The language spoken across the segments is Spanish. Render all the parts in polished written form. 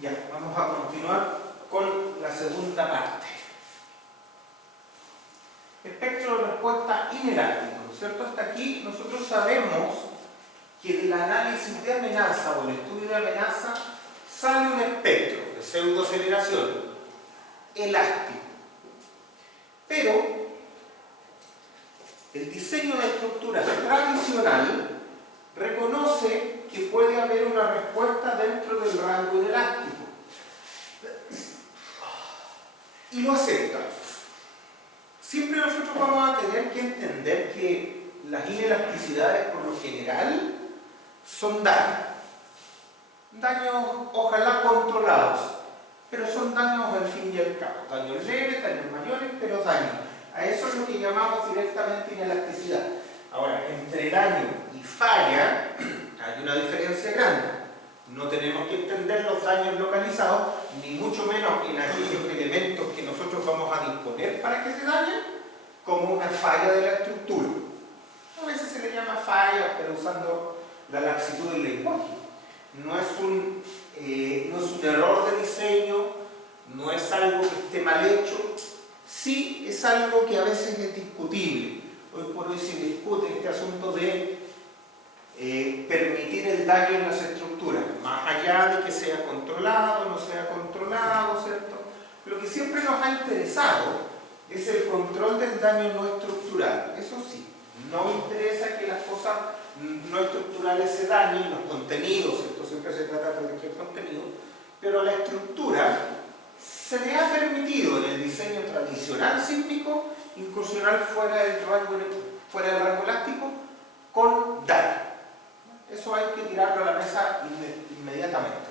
Ya, vamos a continuar con la segunda parte. Espectro de respuesta inelástico, ¿no es cierto? Hasta aquí nosotros sabemos que del análisis de amenaza o el estudio de amenaza sale un espectro de pseudoaceleración elástico. Pero el diseño de estructura tradicional reconoce que puede haber una respuesta dentro del rango inelástico y lo acepta. Siempre nosotros vamos a tener que entender que las inelasticidades por lo general son daños. Daños ojalá controlados, pero son daños al fin y al cabo. Daños leves, daños mayores, pero daños. A eso es lo que llamamos directamente inelasticidad. Ahora, entre daño y falla hay una diferencia grande. No tenemos que entender los daños localizados, ni mucho menos en aquellos elementos que nosotros vamos a disponer para que se dañen, como una falla de la estructura. A veces se le llama falla, pero usando la laxitud del lenguaje. No es un error de diseño, no es algo que esté mal hecho, sí es algo que a veces es discutible. Hoy por hoy se discute este asunto de permitir el daño en las estructuras, más allá de que sea controlado, no sea controlado, ¿cierto? Lo que siempre nos ha interesado es el control del daño no estructural. Eso sí, no interesa que las cosas no estructurales se dañen, los contenidos, ¿cierto? Siempre se trata de proteger contenido, pero a la estructura se le ha permitido en el diseño tradicional sísmico incursionar fuera del rango elástico con daño. Eso hay que tirarlo a la mesa inmediatamente.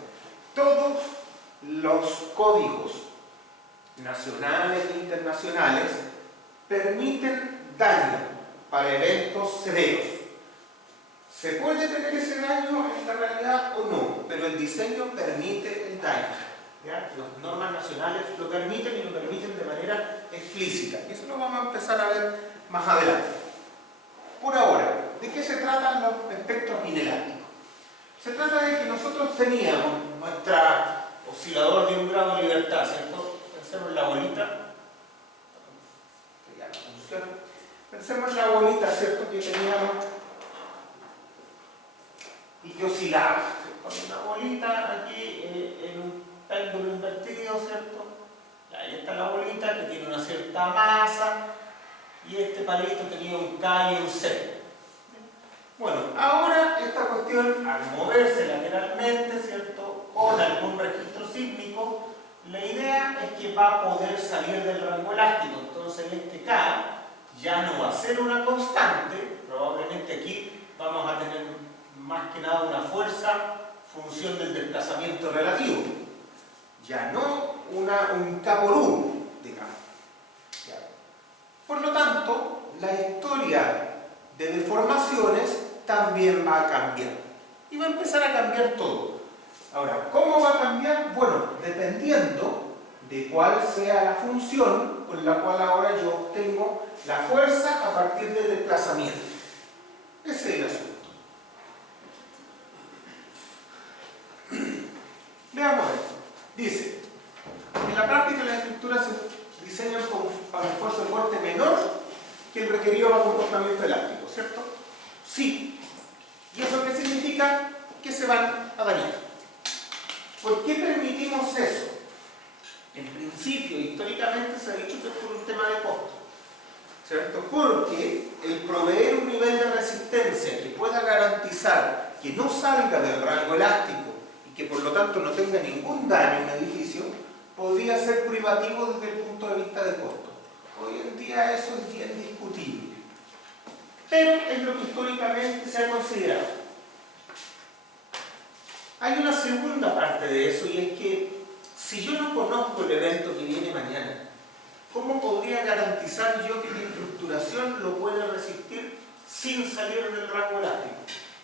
Todos los códigos nacionales e internacionales permiten daño para eventos severos. Se puede tener ese daño en la realidad o no, pero el diseño permite el daño. ¿Ya? Las normas nacionales lo permiten y lo permiten de manera explícita. Y eso lo vamos a empezar a ver más adelante. Por ahora, ¿de qué se tratan los espectros inelásticos? Se trata de que nosotros teníamos nuestro oscilador de un grado de libertad, ¿cierto? Pensemos en la bolita, que ya no funciona. Pensemos en la bolita, ¿cierto? Que teníamos y que oscilaba, ¿cierto? Una bolita aquí en un péndulo invertido, ¿cierto? Ahí está la bolita que tiene una cierta masa y este palito tenía un K y un C. Bueno, ahora esta cuestión, al moverse lateralmente, ¿cierto? Con algún registro sísmico, la idea es que va a poder salir del rango elástico. Entonces este K ya no va a ser una constante, probablemente aquí vamos a tener más que nada una fuerza función del desplazamiento relativo. Ya no un K por 1, digamos. Por lo tanto, la historia de deformaciones también va a cambiar. Y va a empezar a cambiar todo. Ahora, ¿cómo va a cambiar? Bueno, dependiendo de cuál sea la función con la cual ahora yo obtengo la fuerza a partir del desplazamiento. Ese es el asunto. Veamos esto. Dice, en la práctica las estructuras se diseñan para un esfuerzo de fuerte menor que el requerido para comportamiento elástico, ¿cierto? Sí. ¿Y eso qué significa? Que se van a dañar. ¿Por qué permitimos eso? En principio, históricamente se ha dicho que es por un tema de costo, ¿cierto? Porque el proveer un nivel de resistencia que pueda garantizar que no salga del rango elástico y que por lo tanto no tenga ningún daño en un edificio, podría ser privativo desde el punto de vista de costo. Hoy en día eso es bien discutible, pero es lo que históricamente se ha considerado. Hay una segunda parte de eso, y es que si yo no conozco el evento que viene mañana, ¿cómo podría garantizar yo que mi estructuración lo puede resistir sin salir del rango elástico?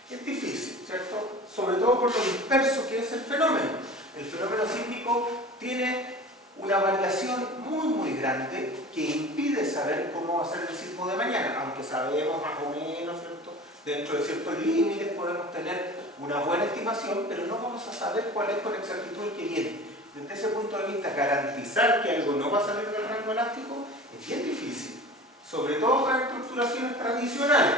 Es difícil, ¿cierto? Sobre todo por lo disperso que es el fenómeno. El fenómeno sísmico tiene una variación muy grande que impide saber cómo va a ser el sismo de mañana, aunque sabemos más o menos, ¿cierto? Dentro de ciertos límites podemos tener una buena estimación, pero no vamos a saber cuál es con exactitud el que viene. Desde ese punto de vista, garantizar que algo no va a salir del rango elástico es bien difícil, sobre todo para estructuraciones tradicionales.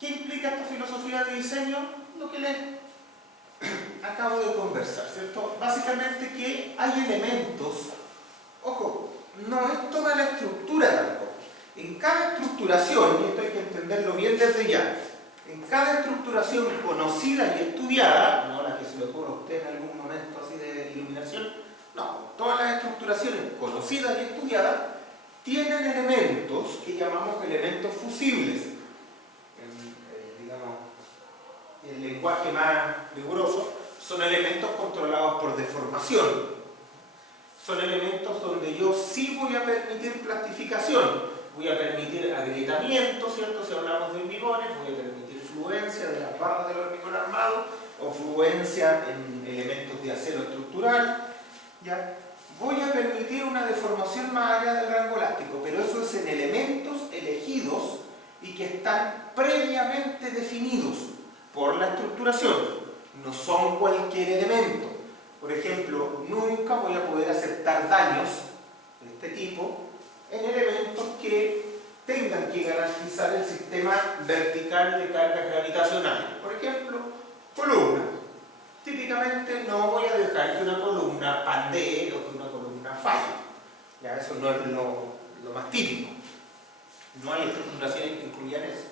¿Qué implica esta filosofía de diseño? Lo que les acabo de conversar, ¿cierto? Básicamente que hay elementos, ojo, no es toda la estructura tampoco. En cada estructuración, y esto hay que entenderlo bien desde ya, en cada estructuración conocida y estudiada, no la que se le ocurra a usted en algún momento así de iluminación, no, todas las estructuraciones conocidas y estudiadas tienen elementos que llamamos elementos fusibles. Digamos, el lenguaje más riguroso son elementos controlados por deformación. Son elementos donde yo sí voy a permitir plastificación. Voy a permitir agrietamiento, ¿cierto? Si hablamos de hormigones, voy a permitir fluencia de las barras del hormigón armado o fluencia en elementos de acero estructural. ¿Ya? Voy a permitir una deformación más allá del rango elástico, pero eso es en elementos elegidos y que están previamente definidos por la estructuración. No son cualquier elemento. Por ejemplo, nunca voy a poder aceptar daños de este tipo en elementos que tengan que garantizar el sistema vertical de cargas gravitacionales. Por ejemplo, columnas. Típicamente no voy a dejar que una columna pandee o que una columna falle. Ya eso no es lo más típico. No hay estructuraciones que incluyan eso.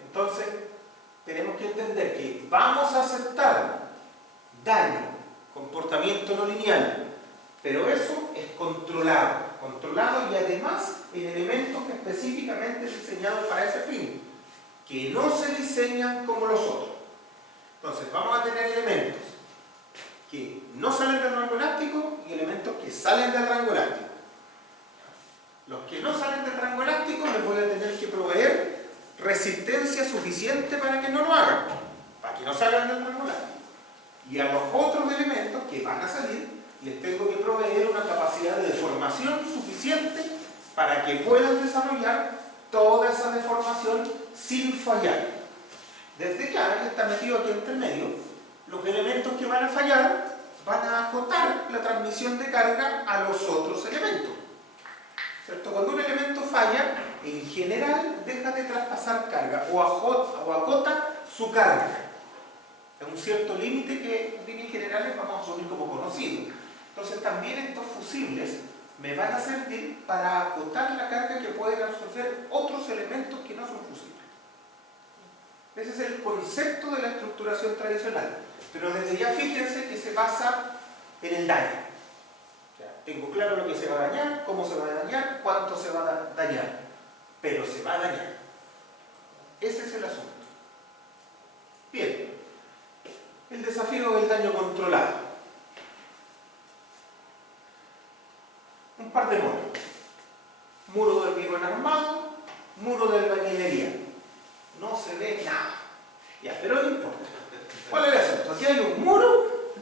Entonces, tenemos que entender que vamos a aceptar daño, comportamiento no lineal, pero eso es controlado y además en elementos específicamente diseñados para ese fin, que no se diseñan como los otros. Entonces vamos a tener elementos que no salen del rango elástico y elementos que salen del rango elástico. Los que no salen del rango elástico les voy a tener que proveer resistencia suficiente para que no lo hagan, para que no salgan del rango elástico. Y a los otros elementos que van a salir les tengo que proveer una capacidad de deformación suficiente para que puedan desarrollar toda esa deformación sin fallar. Desde ya, está metido aquí entre medio, los elementos que van a fallar van a acotar la transmisión de carga a los otros elementos. ¿Cierto? Cuando un elemento falla, en general deja de traspasar carga o acota su carga. Es un cierto límite que en líneas generales vamos a asumir como conocido. Entonces también estos fusibles me van a servir para acotar la carga que pueden absorber otros elementos que no son fusibles. Ese es el concepto de la estructuración tradicional. Pero desde ya fíjense que se basa en el daño. O sea, tengo claro lo que se va a dañar, cómo se va a dañar, cuánto se va a dañar. Pero se va a dañar. Ese es el asunto. Bien. El desafío del daño controlado. Un par de modos. Muro de hormigón armado, muro de albañilería. No se ve nada. Ya, pero no importa. ¿Cuál es el asunto? Aquí hay un muro,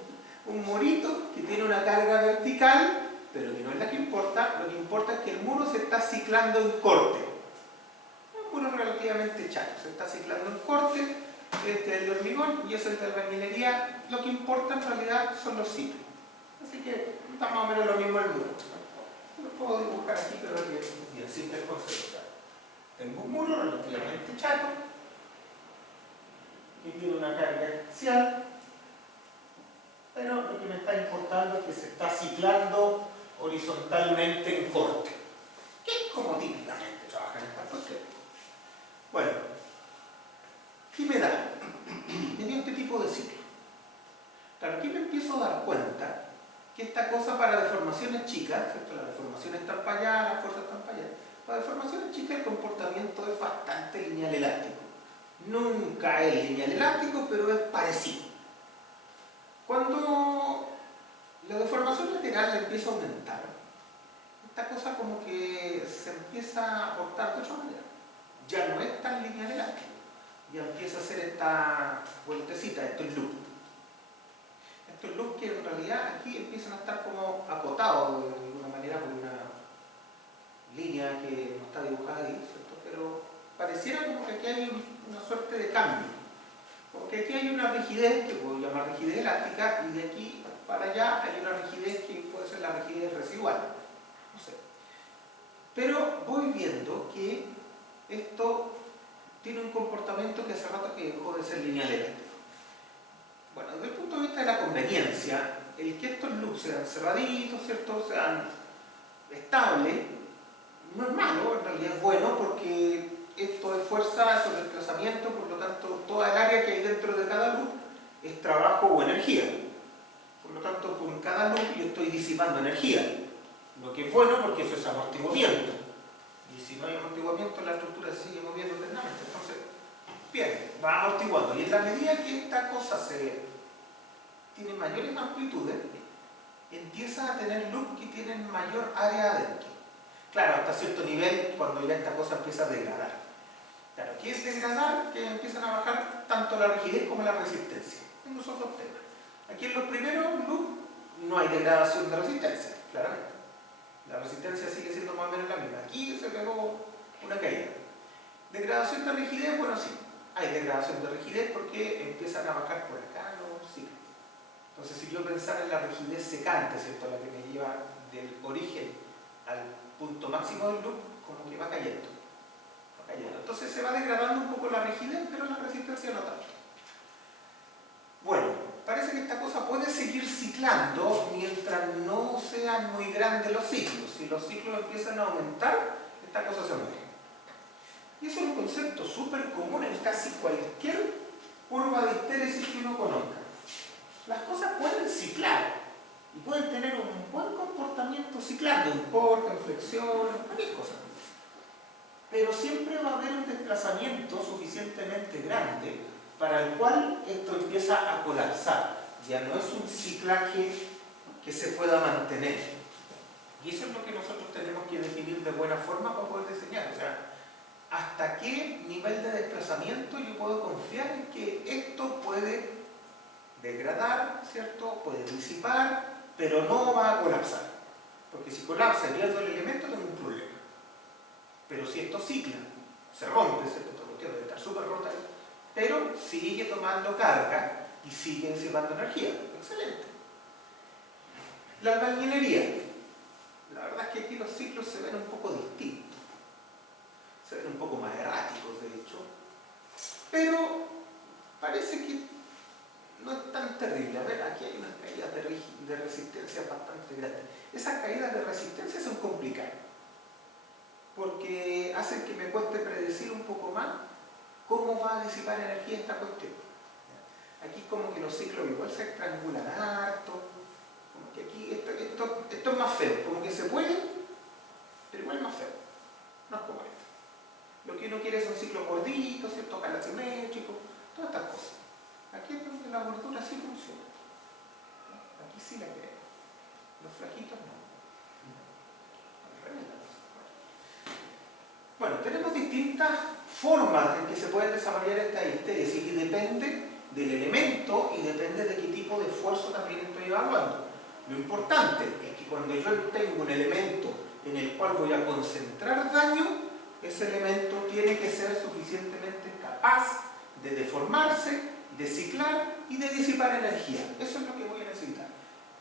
un murito que tiene una carga vertical, pero que no es la que importa. Lo que importa es que el muro se está ciclando en corte. Un muro relativamente chato, se está ciclando en corte. Este es el de hormigón y ese es el de albañilería. Lo que importa en realidad son los ciclos. Así que está más o menos lo mismo el muro. Lo puedo dibujar aquí, pero es bien simple el concepto. Tengo un muro relativamente chato que tiene una carga axial, pero lo que me está importando es que se está ciclando horizontalmente en corte, que es como típicamente trabajan estas cuestiones. Bueno, ¿qué me da? Me dio este tipo de ciclo. Claro, aquí me empiezo a dar cuenta que esta cosa para deformaciones chicas, ¿cierto? La deformación está para allá, las fuerzas están para allá. Para deformaciones chicas el comportamiento es bastante lineal elástico. Nunca es lineal elástico, pero es parecido. Cuando la deformación lateral empieza a aumentar, esta cosa como que se empieza a cortar de otra manera. Ya no es tan lineal elástico. Ya empieza a hacer esta vueltecita, estos loops. Estos loops que en realidad aquí empiezan a estar como acotados de alguna manera por una línea que no está dibujada ahí, ¿cierto? Pero pareciera como que aquí hay una suerte de cambio. Porque aquí hay una rigidez que puedo llamar rigidez elástica y de aquí para allá hay una rigidez que puede ser la rigidez residual. No sé. Pero voy viendo que esto tiene un comportamiento que hace rato que dejó de ser lineal elástico. Bueno, desde el punto de vista de la conveniencia, el que estos loops sean cerraditos, ¿cierto? Sean estables, no es malo, en realidad es bueno porque esto es fuerza, esto es desplazamiento, por lo tanto toda el área que hay dentro de cada loop es trabajo o energía. Por lo tanto, por cada loop yo estoy disipando energía, lo que es bueno porque eso es amortiguamiento. Y si no hay amortiguamiento, la estructura se sigue moviendo eternamente. Entonces, bien, va amortiguando. Y en la medida que esta cosa tiene mayores amplitudes, empieza a tener loops que tienen mayor área adentro. Claro, hasta cierto nivel, cuando ya esta cosa empieza a degradar. Claro, ¿qué es degradar? Que empiezan a bajar tanto la rigidez como la resistencia. En esos dos temas. Aquí en los primeros loops no hay degradación de resistencia, claramente. La resistencia sigue siendo más o menos la misma. Aquí se pegó una caída. Degradación de rigidez, bueno, sí. Hay degradación de rigidez porque empiezan a bajar por acá los ciclos. Entonces, si yo pensara en la rigidez secante, ¿cierto? La que me lleva del origen al punto máximo del loop, como que va cayendo. Va cayendo. Entonces se va degradando un poco la rigidez, pero la resistencia no tanto. Bueno, parece que esta cosa puede seguir ciclando mientras no sean muy grandes los ciclos. Si los ciclos empiezan a aumentar, esta cosa se muere. Y eso es un concepto súper común en casi cualquier curva de histéresis que uno conozca. Las cosas pueden ciclar y pueden tener un buen comportamiento ciclando, en corte, en flexión, varias cosas. Pero siempre va a haber un desplazamiento suficientemente grande para el cual esto empieza a colapsar. Ya no es un ciclaje que se pueda mantener. Y eso es lo que nosotros tenemos que definir de buena forma para poder diseñar. O sea, hasta qué nivel de desplazamiento yo puedo confiar en que esto puede degradar, ¿cierto? Puede disipar, pero no va a colapsar. Porque si colapsa y pierdo el elemento, tengo un problema. Pero si esto cicla, se rompe, ¿cierto? Esta cuestión debe estar súper rota, pero sigue tomando carga y sigue disipando energía. Excelente. La albañilería. La verdad es que aquí los ciclos se ven un poco distintos. Se ven un poco más erráticos, de hecho. Pero parece que no es tan terrible. A ver, aquí hay unas caídas de resistencia bastante grandes. Esas caídas de resistencia son complicadas, porque hacen que me cueste predecir un poco más cómo va a disipar energía esta cuestión. Aquí como que los ciclos igual se estrangulan harto, como que aquí esto es más feo, como que se puede, pero igual es más feo. No es como esto. Lo que uno quiere son ciclos gorditos, ¿cierto? Calasimétricos, todas estas cosas. Aquí es donde la gordura sí funciona. Aquí sí la queremos. Los flaquitos no. Al revés la cosa. Bueno, tenemos distintas formas en que se pueden desarrollar esta histéresis y depende del elemento y depende de qué tipo de esfuerzo también estoy evaluando. Lo importante es que cuando yo tengo un elemento en el cual voy a concentrar daño, ese elemento tiene que ser suficientemente capaz de deformarse, de ciclar y de disipar energía. Eso es lo que voy a necesitar.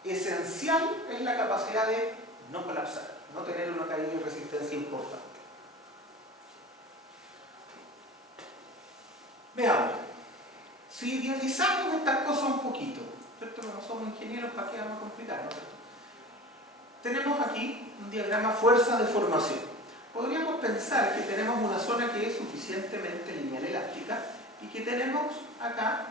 Esencial es la capacidad de no colapsar, no tener una caída de resistencia importante. Veamos, si idealizamos estas cosas un poquito, ¿cierto? No somos ingenieros, ¿para qué vamos a complicar? ¿No? Tenemos aquí un diagrama fuerza-deformación. Podríamos pensar que tenemos una zona que es suficientemente lineal elástica y que tenemos acá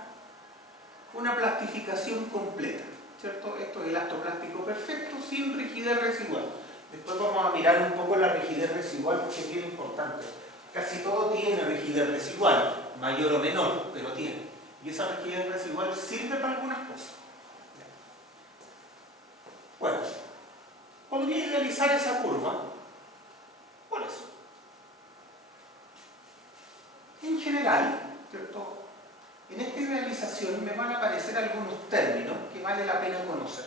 una plastificación completa, ¿cierto? Esto es elastoplástico perfecto sin rigidez residual. Después vamos a mirar un poco la rigidez residual porque es bien importante. Casi todo tiene rigidez residual, mayor o menor, pero tiene. Y esa rigidez residual sirve para algunas cosas. Bueno, podría idealizar esa curva por eso. En general, ¿cierto? En esta idealización me van a aparecer algunos términos que vale la pena conocer.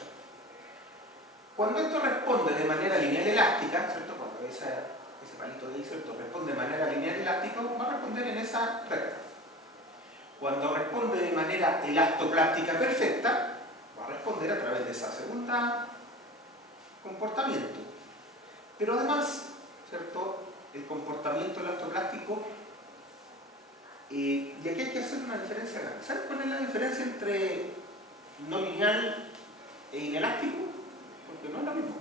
Cuando esto responde de manera lineal elástica, ¿cierto? Cuando esa ese palito de ahí, ¿cierto?, responde de manera lineal elástica, va a responder en esa recta. Cuando responde de manera elastoplástica perfecta, va a responder a través de esa segunda comportamiento. Pero además, ¿cierto?, el comportamiento elastoplástico, y aquí hay que hacer una diferencia acá. ¿Saben cuál es la diferencia entre no lineal e inelástico? Porque no es lo mismo.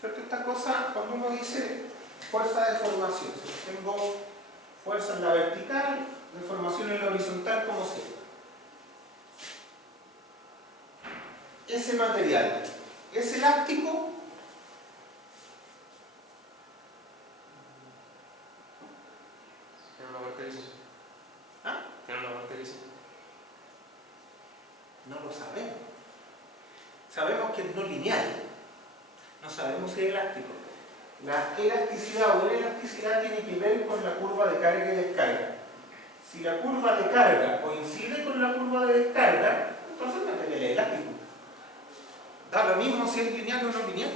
¿Cierto? Esta cosa, cuando uno dice fuerza de deformación, si tengo fuerza en la vertical, deformación en la horizontal, como sea. Ese material es elástico. ¿Ah? No lo sabemos. Sabemos que es no lineal. No sabemos si es elástico. La elasticidad o inelasticidad tiene que ver con la curva de carga y descarga. Si la curva de carga coincide con la curva de descarga, entonces el material es elástico. Da lo mismo si es lineal o no lineal.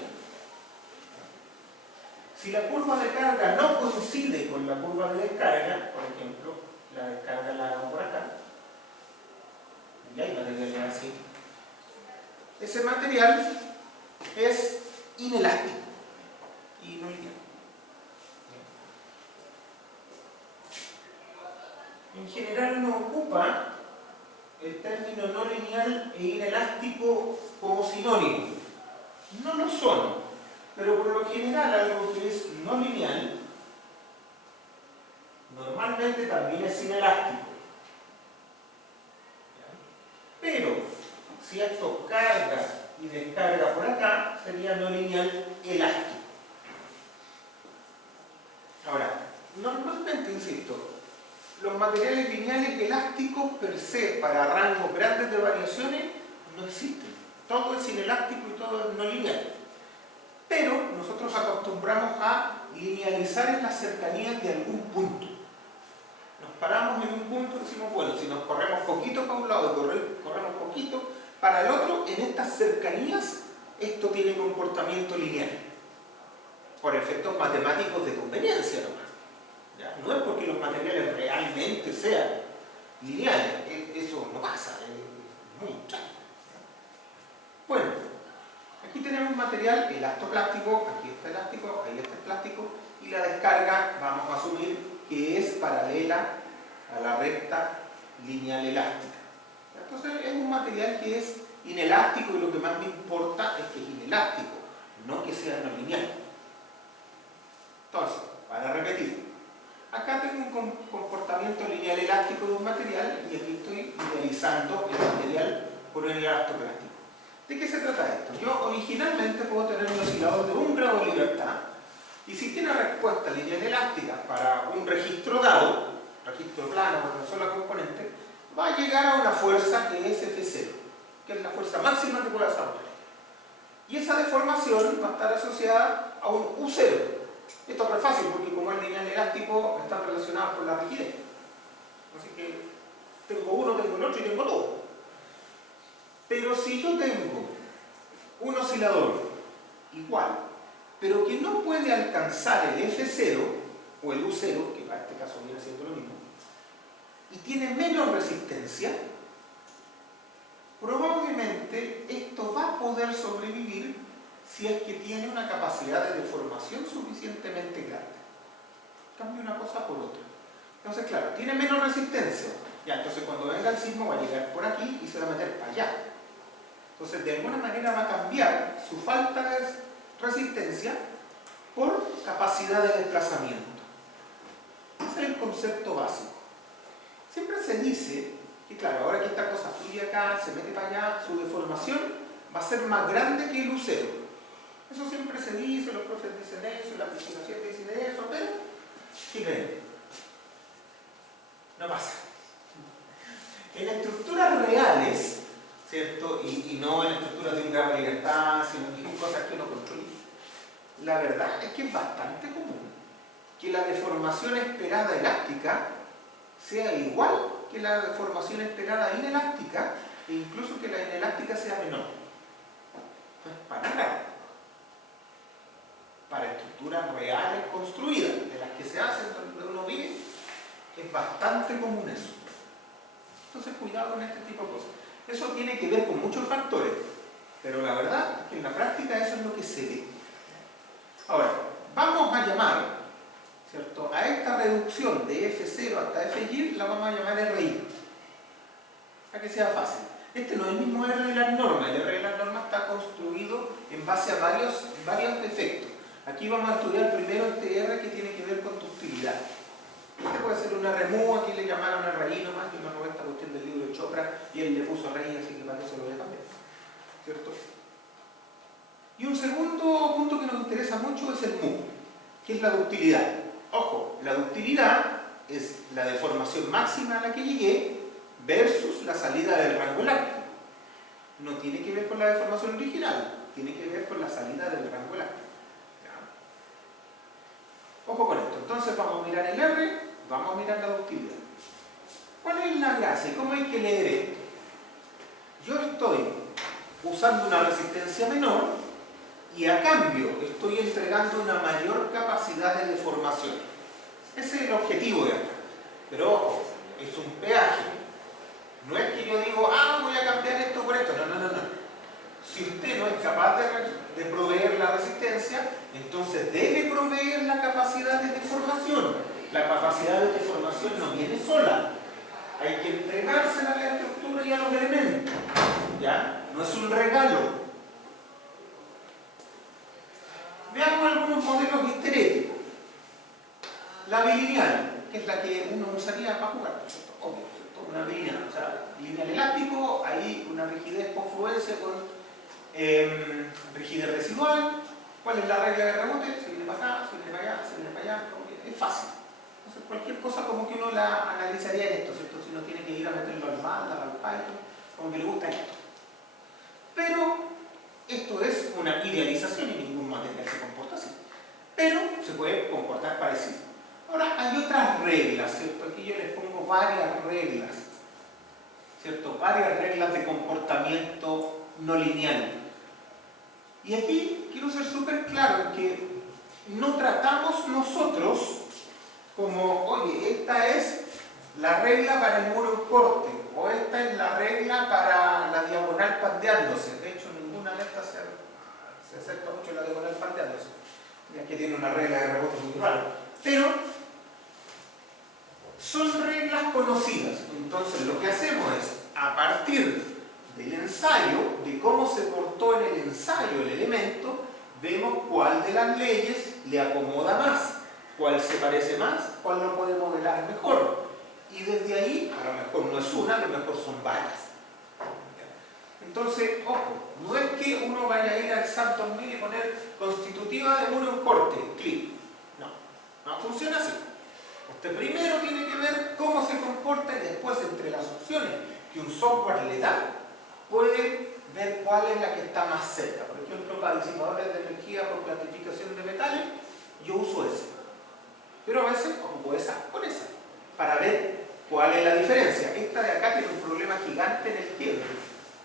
Si la curva de carga no coincide con la curva de descarga, por ejemplo, la descarga la hago por acá, y hay materiales así, ese material es inelástico y no lineal. En general uno ocupa el término no lineal e inelástico como sinónimo. No lo son, pero por lo general algo que es no lineal normalmente también es inelástico. Pero si esto carga y descarga por acá, sería no lineal elástico. Ahora, normalmente, insisto, los materiales lineales elásticos per se, para rangos grandes de variaciones, no existen. Todo es inelástico y todo es no lineal. Pero nosotros acostumbramos a linealizar en las cercanías de algún punto. Nos paramos en un punto y decimos, bueno, si nos corremos poquito para un lado y corremos poquito para el otro, en estas cercanías esto tiene comportamiento lineal. Por efectos matemáticos de conveniencia nomás. ¿Ya? No es porque los materiales realmente sean lineales, eso no pasa, es muy extraño. Bueno, aquí tenemos un material elastoplástico, aquí está elástico, ahí está plástico, y la descarga vamos a asumir que es paralela a la recta lineal elástica. Entonces es un material que es inelástico y lo que más me importa es que es inelástico, no que sea no lineal. Entonces, para repetir, acá tengo un comportamiento lineal elástico de un material y aquí estoy idealizando el material por el elastoplástico. ¿De qué se trata esto? Yo originalmente puedo tener un oscilador de 1 grado de libertad y si tiene respuesta lineal elástica para un registro dado, registro plano con una sola componente, va a llegar a una fuerza que es F0, que es la fuerza máxima que pueda desarrollar. Y esa deformación va a estar asociada a un U0. Esto es fácil porque como es lineal elástico están relacionados con la rigidez. Así que tengo uno, tengo el otro y tengo todo. Pero si yo tengo un oscilador igual, pero que no puede alcanzar el F0 o el U0, que para este caso viene siendo lo mismo, y tiene menos resistencia, probablemente esto va a poder sobrevivir si es que tiene una capacidad de deformación suficientemente grande. Cambia una cosa por otra. Entonces, claro, tiene menos resistencia. Ya, entonces cuando venga el sismo va a llegar por aquí y se va a meter para allá. Entonces, de alguna manera va a cambiar su falta de resistencia por capacidad de desplazamiento. Ese es el concepto básico. Siempre se dice que, claro, ahora que esta cosa fluye acá, se mete para allá, su deformación va a ser más grande que el U0. Eso siempre se dice, los profes dicen eso, las investigaciones dicen eso, pero ¿qué creen? No pasa. En estructuras reales, ¿cierto? Y no en estructuras de un grado de libertad, sino en cosas que uno construye, la verdad es que es bastante común que la deformación esperada elástica sea igual que la deformación esperada inelástica e incluso que la inelástica sea menor. Entonces, para estructuras construidas, de las que se hacen donde uno vive, es bastante común eso. Entonces cuidado con este tipo de cosas. Eso tiene que ver con muchos factores, pero la verdad es que en la práctica eso es lo que se ve. Ahora, vamos a llamar, ¿cierto?, a esta reducción de F0 hasta Fy, la vamos a llamar RI, para que sea fácil. Este no es el mismo R de las normas, el R de las normas está construido en base a varios defectos. Aquí vamos a estudiar primero este R que tiene que ver con ductilidad. Este puede ser una RMU, aquí le llamaron RI nomás, yo me robé esta cuestión del libro de Chopra y él le puso RI, así que para eso lo voy a cambiar, ¿cierto? Y un segundo punto que nos interesa mucho es el MU, que es la ductilidad. Ojo, la ductilidad es la deformación máxima a la que llegué versus la salida del rango elástico. No tiene que ver con la deformación original, tiene que ver con la salida del rango elástico. Ojo con esto. Entonces vamos a mirar el R, vamos a mirar la ductilidad. ¿Cuál es la gracia? ¿Cómo hay que leer esto? Yo estoy usando una resistencia menor y a cambio estoy entregando una mayor capacidad de deformación. Ese es el objetivo de acá. Pero ojo, es un peaje. No es que yo digo, voy a cambiar esto por esto. No. Si usted no es capaz de proveer la resistencia, entonces debe proveer la capacidad de deformación. La capacidad de deformación no viene sola. Hay que entregársela a la estructura y a los elementos. ¿Ya? No es un regalo. Veamos algunos modelos histeréticos. La bilineal, que es la que uno usaría para jugar, ¿cierto? Obvio, ¿cierto? Una bilineal, o sea, lineal elástico, ahí una rigidez por fluencia con rigidez residual. ¿Cuál es la regla de rebote? Se viene para acá, se viene para allá, se viene para allá. Es fácil. Entonces cualquier cosa como que uno la analizaría en esto, ¿cierto? Si uno tiene que ir a meterlo al MATLAB, al Python, como que le gusta esto. Pero esto es una idealización y ningún material se comporta así. Pero se puede comportar parecido. Ahora hay otras reglas, ¿cierto? Aquí yo les pongo varias reglas, ¿cierto? Varias reglas de comportamiento no lineal. Y aquí quiero ser súper claro en que no tratamos nosotros como, oye, esta es la regla para el muro en corte, o esta es la regla para la diagonal pandeándose. De hecho, ninguna de estas se acerca mucho a la diagonal pandeándose, ya que tiene una regla de rebote muy rara. Pero son reglas conocidas. Entonces, lo que hacemos es, a partir del ensayo, de cómo se portó en el ensayo el elemento, vemos cuál de las leyes le acomoda más, cuál se parece más, cuál lo puede modelar mejor. Y desde ahí, a lo mejor no es una, a lo mejor son varias. Entonces, ojo, no es que uno vaya a ir al SAT 2000 y poner constitutiva de muro en corte, clic. No funciona así. Usted primero tiene que ver cómo se comporta y después, entre las opciones que un software le da, puede ver cuál es la que está más cerca. Por ejemplo, para disipadores de energía por clasificación de metales, yo uso esa. Pero a veces ocupo esa con esa, para ver cuál es la diferencia. Esta de acá tiene un problema gigante en el quiebre,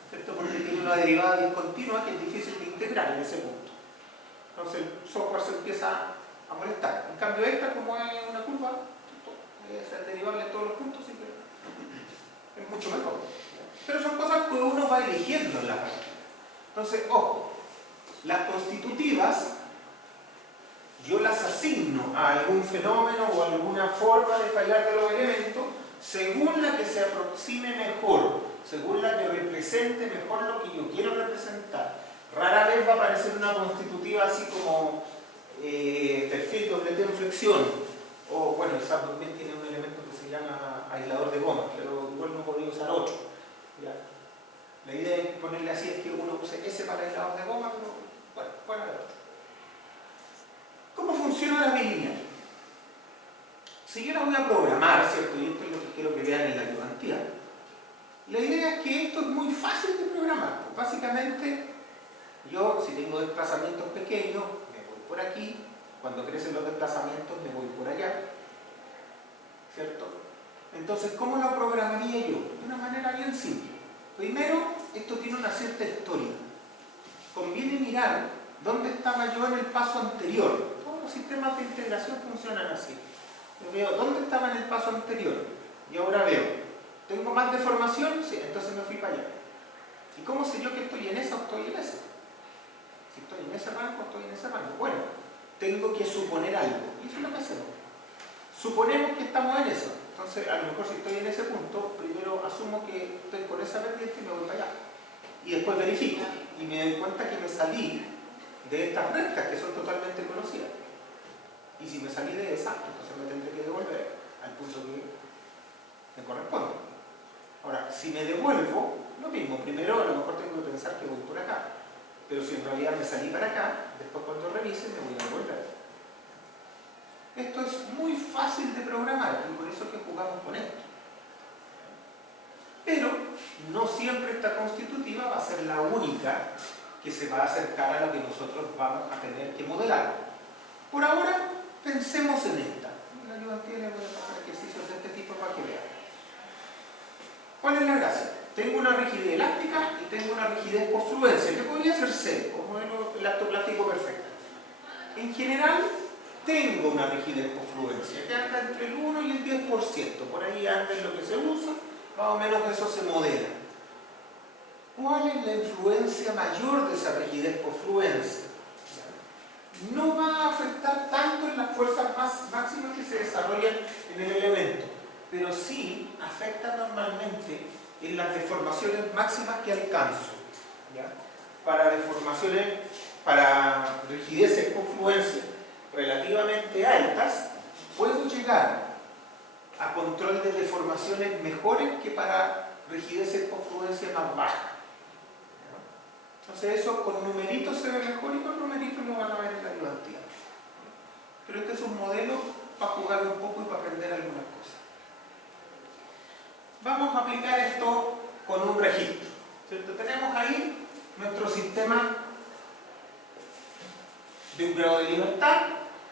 ¿cierto? Porque tiene una derivada discontinua que es difícil de integrar en ese punto. Entonces el software se empieza a molestar. En cambio esta, como es una curva, es derivable en todos los puntos, así que es mucho mejor. Pero son cosas que uno va eligiendo en la práctica. Entonces, ojo, las constitutivas yo las asigno a algún fenómeno o alguna forma de fallar de los elementos según la que se aproxime mejor, según la que represente mejor lo que yo quiero representar. Rara vez va a aparecer una constitutiva así como perfil doble T en flexión, o bueno, el SAT también tiene un elemento que se llama aislador de goma, pero igual no podría usar otro. ¿Ya? La idea es ponerle así, es que uno use ese para aislador de goma, pero bueno, fuera de otro. ¿Cómo funciona la bilineal? Si yo la voy a programar, ¿cierto? Y esto es lo que quiero que vean en la ayudantía. La idea es que esto es muy fácil de programar. Básicamente, yo si tengo desplazamientos pequeños, me voy por aquí. Cuando crecen los desplazamientos, me voy por allá. ¿Cierto? Entonces, ¿cómo lo programaría yo? De una manera bien simple. Primero, esto tiene una cierta historia. Conviene mirar dónde estaba yo en el paso anterior. los sistemas de integración funcionan así. Yo veo dónde estaba en el paso anterior y ahora veo, ¿tengo más deformación? Sí, entonces me fui para allá. ¿Y cómo sé yo que estoy en esa o estoy en esa? Si estoy en ese rango, estoy en ese rango. Bueno, tengo que suponer algo. Y eso es lo que hacemos. Suponemos que estamos en eso. Entonces, a lo mejor si estoy en ese punto, primero asumo que estoy con esa pendiente y me voy para allá. Y después verifico y me doy cuenta que me salí de estas rectas que son totalmente conocidas. Y si me salí de esa, entonces me tendré que devolver al punto que me corresponde. Ahora, si me devuelvo, lo mismo. Primero, a lo mejor tengo que pensar que voy por acá. Pero si en realidad me salí para acá, después cuando revise me voy a devolver. Esto es muy fácil de programar y por eso es que jugamos con esto. Pero no siempre esta constitutiva va a ser la única que se va a acercar a lo que nosotros vamos a tener que modelar. Por ahora, pensemos en esta. En la ayudantía le voy a pasar ejercicios de este tipo para que vean. ¿Cuál es la gracia? Tengo una rigidez elástica y tengo una rigidez por fluencia, que podría ser cero, como el acto plástico perfecto. En general, tengo una rigidez por fluencia, que anda entre el 1 y el 10%. Por ahí anda en lo que se usa, más o menos eso se modela. ¿Cuál es la influencia mayor de esa rigidez por fluencia? No va a afectar tanto en las fuerzas máximas que se desarrollan en el elemento, pero sí afecta normalmente en las deformaciones máximas que alcanzo. ¿Ya? Para rigideces por fluencia relativamente altas, puedo llegar a control de deformaciones mejores que para rigideces por fluencia más bajas. Entonces eso con numeritos se ve mejor y con numeritos lo van a ver en la ayudantía. Pero este es un modelo para jugar un poco y para aprender algunas cosas. Vamos a aplicar esto con un registro, ¿cierto? Tenemos ahí nuestro sistema de un grado de libertad,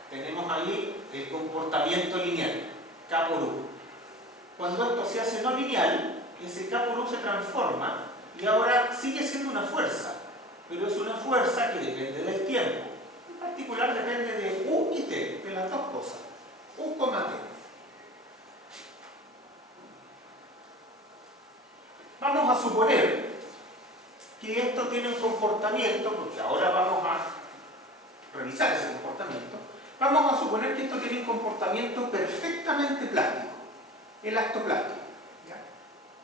tenemos ahí el comportamiento lineal, K por U. Cuando esto se hace no lineal, ese K por U se transforma y ahora sigue siendo una fuerza, pero es una fuerza que depende del tiempo. En particular depende de U y T, de las dos cosas, U, T. Vamos a suponer que esto tiene un comportamiento, porque ahora vamos a revisar ese comportamiento, vamos a suponer que esto tiene un comportamiento perfectamente plástico, el acto plástico. ¿Ya?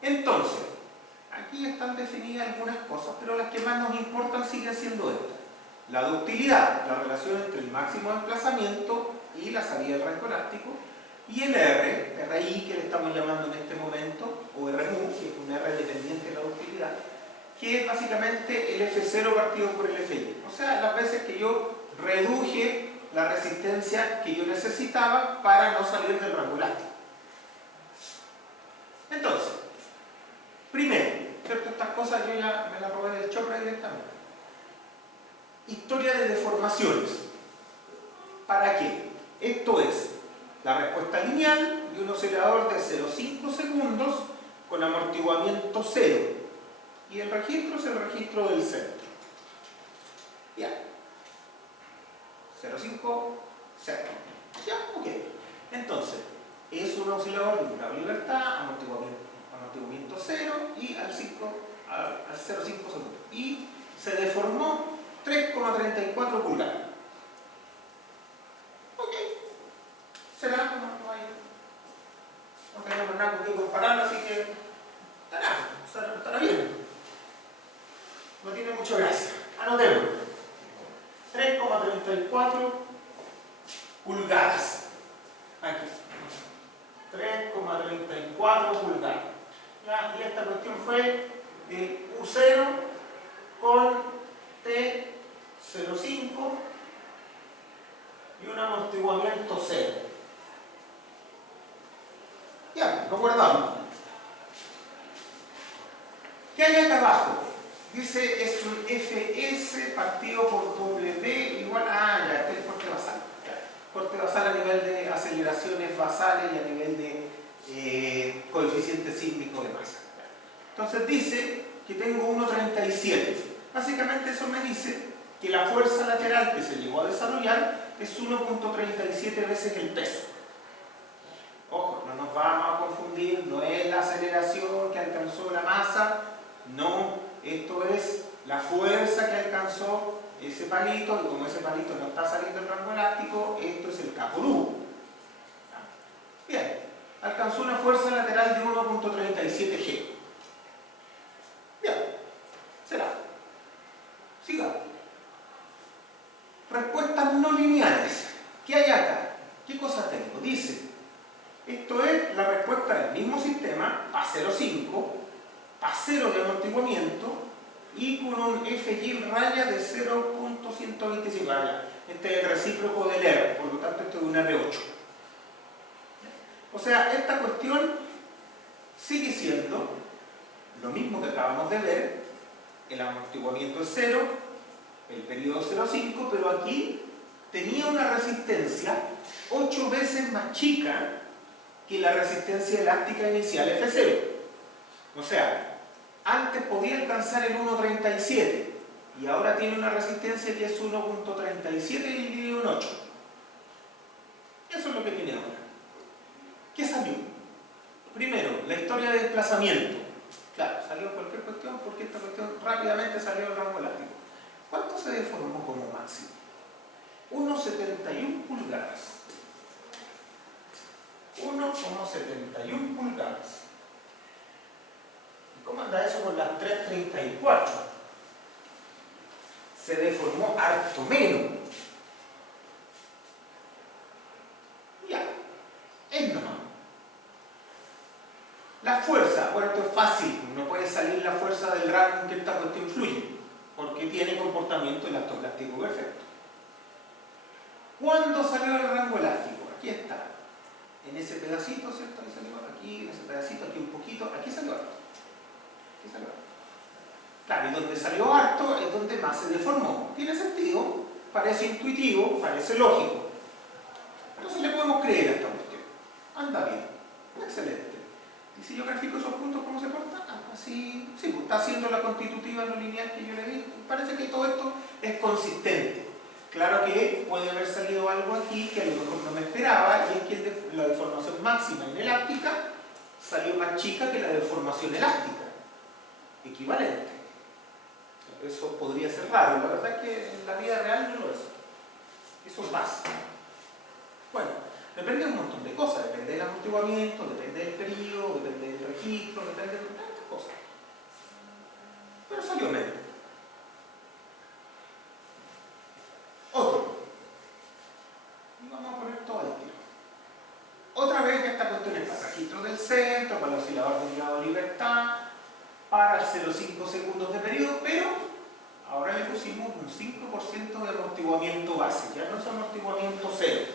Entonces, aquí están definidas algunas cosas, pero las que más nos importan siguen siendo estas. La ductilidad, la relación entre el máximo desplazamiento y la salida del rango elástico, y el RI, que le estamos llamando en este momento, o RMU, que es un R dependiente de la ductilidad, que es básicamente el F0 partido por el FI. O sea, las veces que yo reduje la resistencia que yo necesitaba para no salir del rango elástico. Entonces, primero, ¿cierto? Estas cosas yo ya me las robé del Chopra directamente. Historia de deformaciones. ¿Para qué? Esto es la respuesta lineal de un oscilador de 0,5 segundos con amortiguamiento 0. Y el registro es el registro del centro. Ya. 0,5, 0. Ya, ok. Entonces, es un oscilador de un grado de libertad, amortiguamiento 0 y al 0,5 segundos. Y se deformó 3,34 pulgadas. Ok. Será, no tenemos nada con qué compararlo, así que estará bien. No tiene mucha gracia. Anotemos. 3,34 pulgadas. Aquí. 3,34 pulgadas. ¿Ya? Y esta cuestión fue el U0 con T05 y un amortiguamiento 0. Ya, lo guardamos. ¿Qué hay acá abajo? Dice es un Fs partido por W igual a, ya, este es el corte basal. Corte basal a nivel de aceleraciones basales y a nivel de coeficiente sísmico de masa. Entonces dice que tengo 1,37. Básicamente eso me dice que la fuerza lateral que se llegó a desarrollar es 1.37 veces el peso. Ojo, no nos vamos a confundir, no es la aceleración que alcanzó la masa, no, esto es la fuerza que alcanzó ese palito, y como ese palito no está saliendo del rango elástico, esto es el K por U. Bien, alcanzó una fuerza lateral de 1.37 G. Bien, será. Sigamos. Respuestas no lineales. ¿Qué hay acá? ¿Qué cosa tengo? Dice, esto es la respuesta del mismo sistema, A05, A0 de amortiguamiento y con un FG raya de 0.125. Este es el recíproco del R, por lo tanto esto es un R8. O sea, esta cuestión sigue siendo lo mismo que acabamos de ver, el amortiguamiento es 0, el periodo 0,5, pero aquí tenía una resistencia 8 veces más chica que la resistencia elástica inicial F0. O sea, antes podía alcanzar el 1.37 y ahora tiene una resistencia que es 1.37 dividido en 8. Eso es lo que tiene ahora. ¿Qué salió? Primero, la historia de desplazamiento. Claro, salió cualquier cuestión porque esta cuestión rápidamente salió del rango elástico. ¿Cuánto se deformó como máximo? 1,71 pulgadas. 1,71 pulgadas. ¿Y cómo anda eso con las 3,34? Se deformó harto menos. Ya, es nomás. La fuerza, bueno, esto es fácil, no puede salir la fuerza del rango en que esta cuestión influye, porque tiene comportamiento elastoclástico perfecto. ¿Cuándo salió el rango elástico? Aquí está. En ese pedacito, ¿cierto? Ahí salió, aquí, en ese pedacito, aquí un poquito, aquí salió harto. Aquí salió harto. Claro, y donde salió harto es donde más se deformó. Tiene sentido, parece intuitivo, parece lógico. Entonces le podemos creer a esta cuestión. Anda bien, excelente. Y si yo grafico esos puntos, ¿cómo se porta? Así, sí, pues está haciendo la constitutiva no lineal que yo le di. Parece que todo esto es consistente. Claro que puede haber salido algo aquí que a lo mejor no me esperaba, y es que la deformación máxima inelástica salió más chica que la deformación elástica. Equivalente. Eso podría ser raro, la verdad es que en la vida real no lo es. Eso es básico. Bueno, depende de un montón de cosas, depende del amortiguamiento, depende del periodo, depende del registro, depende de tantas cosas. Pero salió menos. Otro. Y vamos a poner todo al tiro. Otra vez esta cuestión es para el registro del centro, para el oscilador de grado de libertad, para el 0,5 segundos de periodo, pero ahora le pusimos un 5% de amortiguamiento base, ya no es amortiguamiento cero.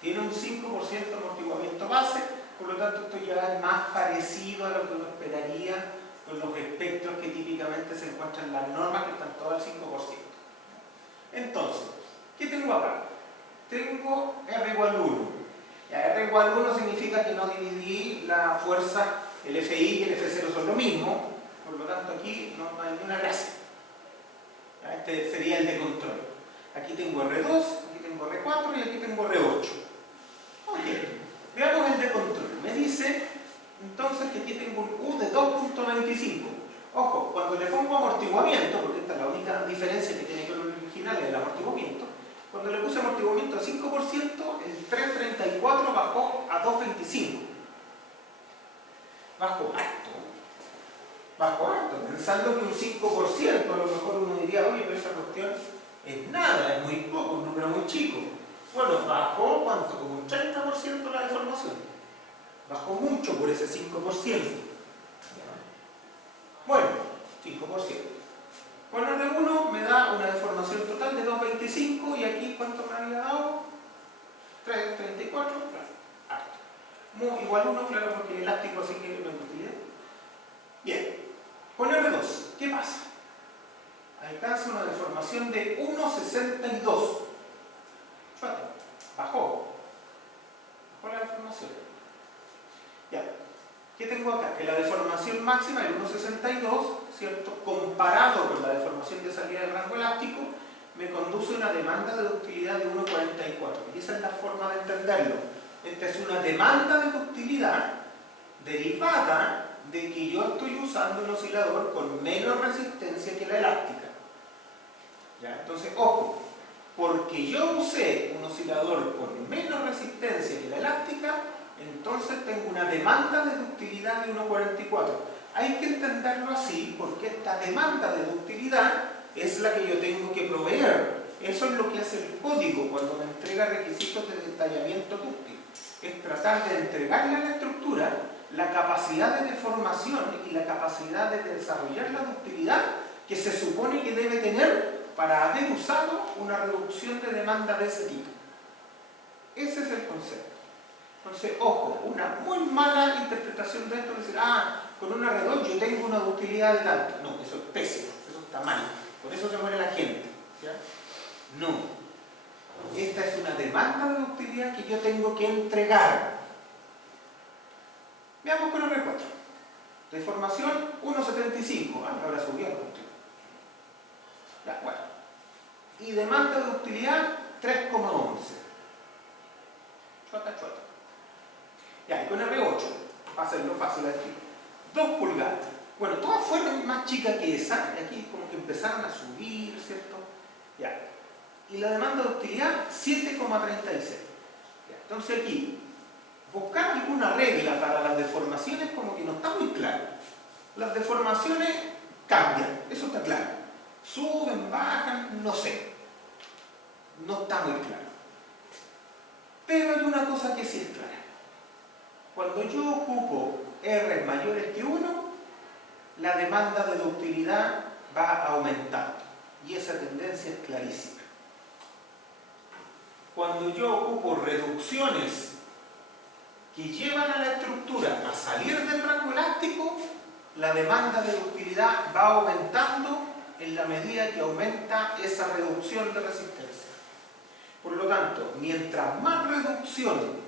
Tiene un 5% de amortiguamiento base, por lo tanto esto ya es más parecido a lo que uno esperaría con los espectros que típicamente se encuentran en las normas, que están todas al 5%. Entonces, ¿qué tengo acá? Tengo R igual 1. Ya, R igual 1 significa que no dividí la fuerza, el FI y el F0 son lo mismo, por lo tanto aquí no hay ninguna gracia. Este sería el de control. Aquí tengo R2, aquí tengo R4 y aquí tengo R8. Ok, veamos el de control. Me dice entonces que aquí tengo un U de 2.25. Ojo, cuando le pongo amortiguamiento, porque esta es la única diferencia que tiene con el original, es el amortiguamiento. Cuando le puse amortiguamiento a 5%, el 334 bajó a 2.25. Bajó harto, pensando que un 5%, a lo mejor uno diría, oye, pero esa cuestión es nada, es muy poco, un número muy chico. Bueno, bajó, ¿cuánto? Como un 30% la deformación. Bajó mucho por ese 5%. Bueno, 5%. Con R1 me da una deformación total de 2.25 y aquí, ¿cuánto me había dado? 3.34, claro, harto. Igual 1, claro, porque el elástico así que no utilidad. Bien, con R2, ¿qué pasa? Alcanza una deformación de 1.62. Bajó la deformación. Ya, ¿qué tengo acá? Que la deformación máxima, el 1.62, ¿cierto? Comparado con la deformación de salida del rango elástico, me conduce a una demanda de ductilidad de 1,44. Y esa es la forma de entenderlo. Esta es una demanda de ductilidad derivada de que yo estoy usando un oscilador con menos resistencia que la elástica. ¿Ya? Entonces, ojo, porque yo usé un oscilador con menos resistencia que la elástica, entonces tengo una demanda de ductilidad de 1,44. Hay que entenderlo así porque esta demanda de ductilidad es la que yo tengo que proveer. Eso es lo que hace el código cuando me entrega requisitos de detallamiento dúctil. Es tratar de entregarle a la estructura la capacidad de deformación y la capacidad de desarrollar la ductilidad que se supone que debe tener para haber usado una reducción de demanda de ese tipo. Ese es el concepto. Entonces, ojo, una muy mala interpretación de esto es decir, con una R2 yo tengo una ductilidad de tanto. No, eso es pésimo, eso está mal. Por eso se muere la gente. ¿Ya? No. Esta es una demanda de ductilidad que yo tengo que entregar. Veamos con R4. Deformación 1,75. Ahora subió la ductilidad. Ya, bueno. Y demanda de ductilidad 3,11. Chuata. Ya, y con R8, para hacerlo fácil aquí, 2 pulgadas. Bueno, todas fueron más chicas que esa, y aquí como que empezaron a subir, ¿cierto? Ya. Y la demanda de ductilidad, 7,36. Entonces aquí, buscar alguna regla para las deformaciones como que no está muy claro. Las deformaciones cambian, eso está claro. Suben, bajan, no sé. No está muy claro. Pero hay una cosa que sí es clara. Cuando yo ocupo R mayores que 1, la demanda de ductilidad va aumentando. Y esa tendencia es clarísima. Cuando yo ocupo reducciones que llevan a la estructura a salir del rango elástico, la demanda de ductilidad va aumentando en la medida que aumenta esa reducción de resistencia. Por lo tanto, mientras más reducción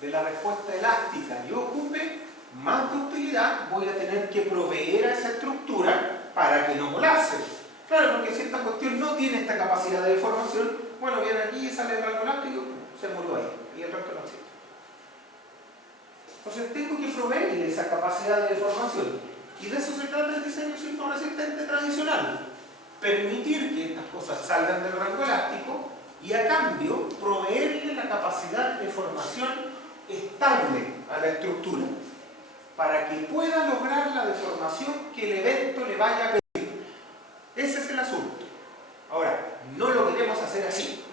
de la respuesta elástica yo ocupe, más ductilidad voy a tener que proveer a esa estructura para que no colapse. Claro, porque si esta cuestión no tiene esta capacidad de deformación, bueno, viene aquí y sale el rango elástico, se murió ahí, y el resto no existe. Entonces tengo que proveerle esa capacidad de deformación. Y de eso se trata el diseño sismo-resistente tradicional. Permitir que estas cosas salgan del rango elástico y a cambio proveerle la capacidad de deformación estable a la estructura para que pueda lograr la deformación que el evento le vaya a pedir. Ese es el asunto. Ahora, no lo queremos hacer así.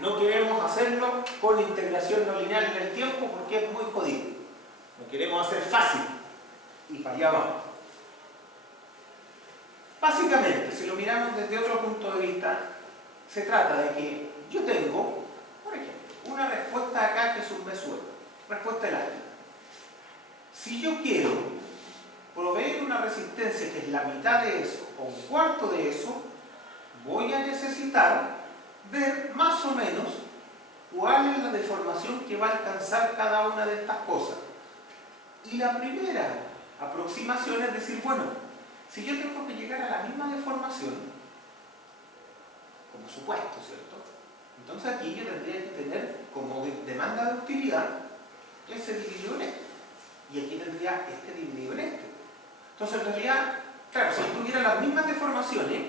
No queremos hacerlo con integración no lineal en el tiempo porque es muy jodido. Lo queremos hacer fácil. Y para allá vamos. Básicamente, si lo miramos desde otro punto de vista, se trata de que yo tengo, por ejemplo, una respuesta acá que es un mesuelo, respuesta elástica. Si yo quiero proveer una resistencia que es la mitad de eso o un cuarto de eso, voy a necesitar ver más o menos cuál es la deformación que va a alcanzar cada una de estas cosas. Y la primera aproximación es decir, bueno, si yo tengo que llegar a la misma deformación, como supuesto, ¿cierto? Entonces aquí yo tendría que tener como demanda de ductilidad ese dividido en este. Y aquí tendría este dividido en este. Entonces en realidad, claro, si tuviera las mismas deformaciones,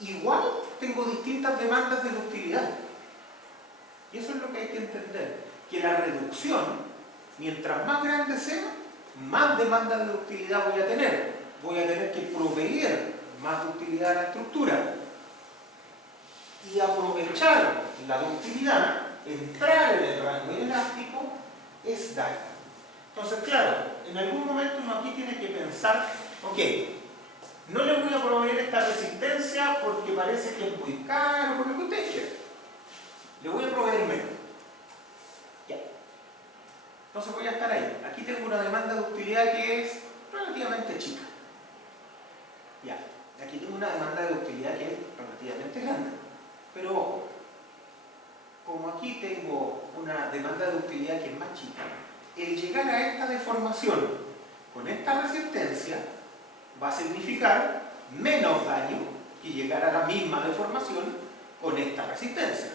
igual tengo distintas demandas de ductilidad. Y eso es lo que hay que entender. Que la reducción, mientras más grande sea, más demanda de ductilidad voy a tener. Voy a tener que proveer más ductilidad a la estructura. Y aprovechar la ductilidad, entrar en el rango elástico, es daño. Entonces, claro, en algún momento uno aquí tiene que pensar, ok, no le voy a proveer esta resistencia porque parece que es muy caro, porque lo que usted quiera. Le voy a proveer menos. Ya. Entonces voy a estar ahí. Aquí tengo una demanda de ductilidad que es relativamente chica. Ya. Aquí tengo una demanda de ductilidad que es relativamente grande. Pero ojo, como aquí tengo una demanda de ductilidad que es más chica, el llegar a esta deformación con esta resistencia va a significar menos daño que llegar a la misma deformación con esta resistencia.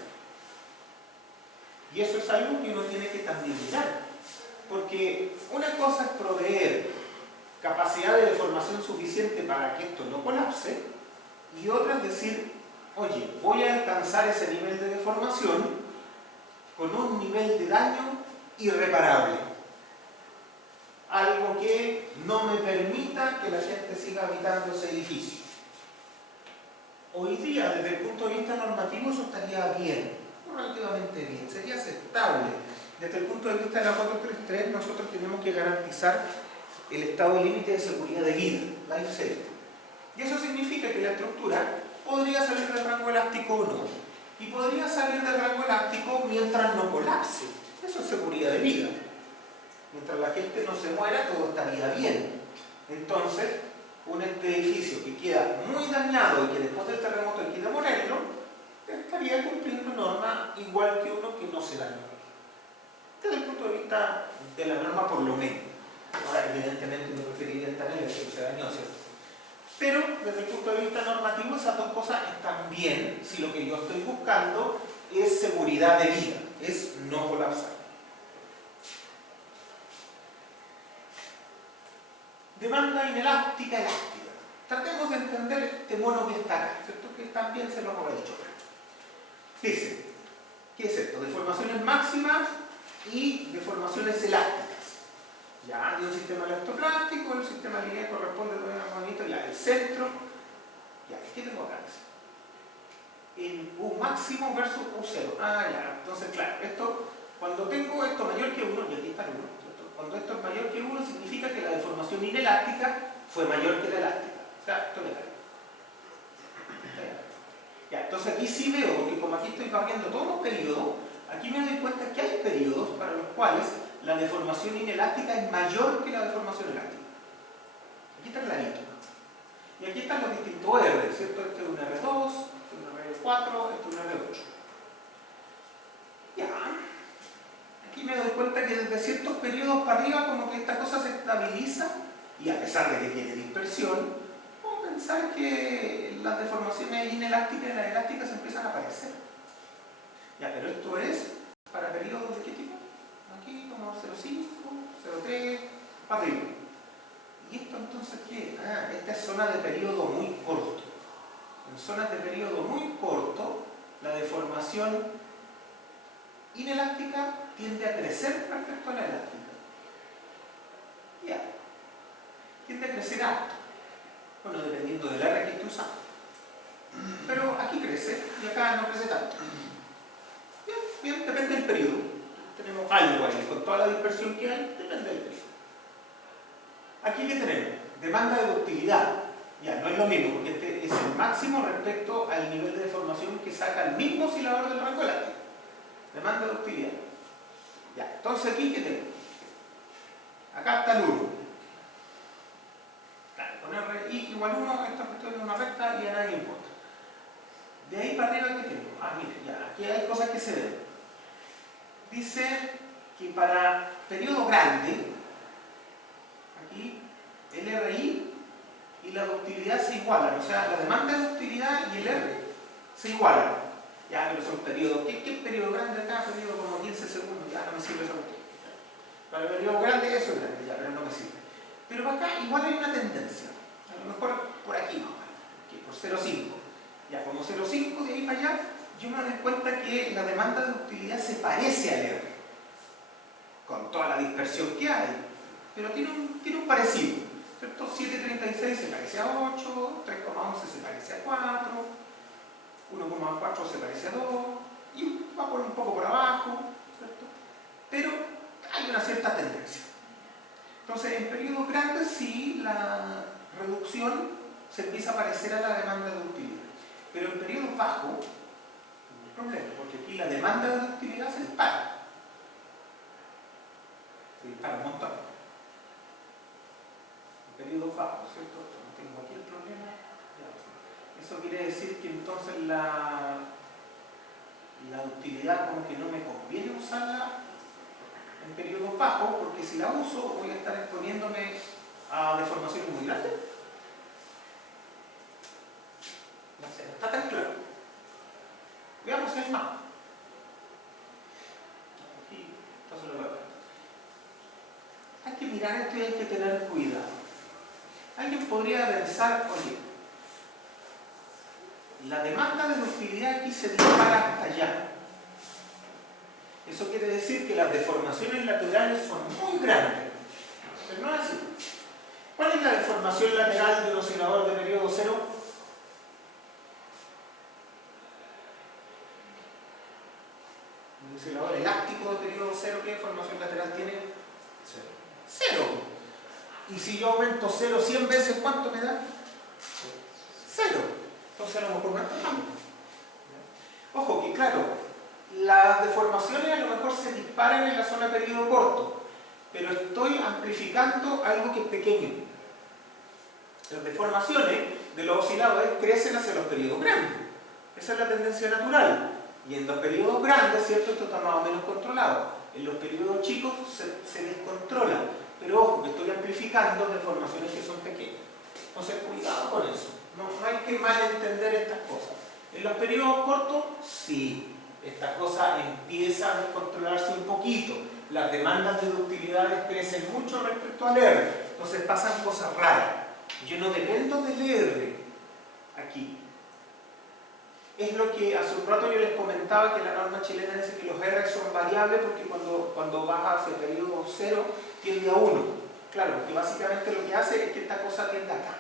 Y eso es algo que uno tiene que también mirar, porque una cosa es proveer capacidad de deformación suficiente para que esto no colapse, y otra es decir, oye, voy a alcanzar ese nivel de deformación con un nivel de daño irreparable. Algo que no me permita que la gente siga habitando ese edificio. Hoy día, desde el punto de vista normativo, eso estaría bien, relativamente bien, sería aceptable. Desde el punto de vista de la 433, nosotros tenemos que garantizar el estado límite de seguridad de vida, life safety. Y eso significa que la estructura podría salir del rango elástico o no. Y podría salir del rango elástico mientras no colapse. Eso es seguridad de vida. Mientras la gente no se muera, todo estaría bien. Entonces, un edificio que queda muy dañado y que después del terremoto hay que demolerlo, estaría cumpliendo norma igual que uno que no se dañó. Desde el punto de vista de la norma, por lo menos. Ahora, evidentemente, uno preferiría estar en el que se dañó, ¿cierto? Pero, desde el punto de vista normativo, esas dos cosas están bien si lo que yo estoy buscando es seguridad de vida, es no colapsar. Demanda inelástica, elástica. Tratemos de entender este mono que está acá, ¿cierto? Que también se lo habrá dicho. Dice, ¿qué es esto? Deformaciones máximas y deformaciones elásticas. Ya, de un sistema electroplástico, el sistema lineal corresponde a bonito, ya, el centro. Ya, ¿qué tengo acá? El U máximo versus U0. Ah, ya, entonces, claro, esto, cuando tengo esto mayor que 1, y aquí está el 1, ¿cierto? Cuando esto es mayor que 1, significa que la deformación inelástica fue mayor que la elástica. O sea, esto me cae. Ya, entonces aquí sí veo, porque como aquí estoy barriendo todos los periodos, aquí me doy cuenta que hay periodos para los cuales la deformación inelástica es mayor que la deformación elástica. Aquí está clarito. Y aquí están los distintos R, ¿cierto? Este es un R2, este es un R4, este es un R8. Ya. Aquí me doy cuenta que desde ciertos periodos para arriba como que esta cosa se estabiliza y a pesar de que tiene dispersión, puedo pensar que las deformaciones inelásticas y las elásticas empiezan a aparecer. Ya, pero esto es para periodos de qué tipo? Aquí como 0,5, 0,3, para arriba. ¿Y esto entonces qué? Ah, esta es zona de periodo muy corto. En zonas de periodo muy corto, la deformación inelástica tiende a crecer respecto a la elástica. Ya. Tiende a crecer alto. Bueno, dependiendo del R que esté usando. Pero aquí crece y acá no crece tanto. Bien, bien, depende del periodo. Tenemos algo ahí, con toda la dispersión que hay, depende del periodo. Aquí, ¿qué tenemos? Demanda de ductilidad. Ya, no es lo mismo, porque este es el máximo respecto al nivel de deformación que saca el mismo oscilador del rango elástico. Demanda de ductilidad. Ya, entonces aquí, ¿qué tengo? Acá está el 1. Claro, con R igual 1, esta cuestión es una recta y a nadie importa. De ahí para arriba, ¿qué tengo? Ah, mire, ya, aquí hay cosas que se ven. Dice que para periodo grande, aquí el RI y la ductilidad se igualan, o sea, la demanda de ductilidad y el R se igualan. Ya, pero son periodos, ¿qué periodo grande acá? Periodo como 15 segundos, ya no me sirve esa cuestión. Para el periodo grande eso es grande, ya, pero no me sirve. Pero acá igual hay una tendencia, a lo mejor por aquí nomás, por 0,5. Ya, como 0,5 de ahí para allá, yo me doy cuenta que la demanda de ductilidad se parece al R, con toda la dispersión que hay, pero tiene un parecido, ¿cierto? 7,36 se parece a 8, 3,11 se parece a 4, 1,4 se parece a 2, y va por un poco por abajo, ¿cierto? Pero hay una cierta tendencia. Entonces, en periodos grandes sí la reducción se empieza a parecer a la demanda de ductilidad, pero en periodos bajos no hay problema, porque aquí la demanda de ductilidad se dispara. Se dispara un montón. En periodos bajos, ¿cierto? No tengo aquí el problema. Ya. Eso quiere decir que entonces la ductilidad como que no me conviene usarla en periodos bajos, porque si la uso voy a estar exponiéndome a deformaciones muy grandes. hay que tener cuidado. Alguien podría pensar, oye, la demanda de ductilidad aquí se dispara hasta allá. Eso quiere decir que las deformaciones laterales son muy grandes. Pero no es así. ¿Cuál es la deformación lateral de un oscilador de periodo cero? Un oscilador elástico de periodo cero, ¿qué deformación lateral tiene? Cero. Cero. Y si yo aumento cero 100 veces, ¿cuánto me da? Cero. Entonces a lo mejor no es tan malo. Ojo que claro, las deformaciones a lo mejor se disparan en la zona de periodo corto, pero estoy amplificando algo que es pequeño. Las deformaciones de los osciladores crecen hacia los periodos grandes. Esa es la tendencia natural. Y en los periodos grandes, ¿cierto?, esto está más o menos controlado. En los periodos chicos se descontrola. Pero ojo, que estoy amplificando deformaciones que son pequeñas. Entonces, cuidado con eso. No hay que malentender estas cosas. En los periodos cortos, sí. Esta cosa empieza a descontrolarse un poquito. Las demandas de ductilidades crecen mucho respecto al R. Entonces pasan cosas raras. Yo no dependo del R aquí. Es lo que hace un rato yo les comentaba, que la norma chilena dice que los R son variables porque cuando baja hacia el periodo 0 tiende a 1. Claro, porque básicamente lo que hace es que esta cosa tiende acá.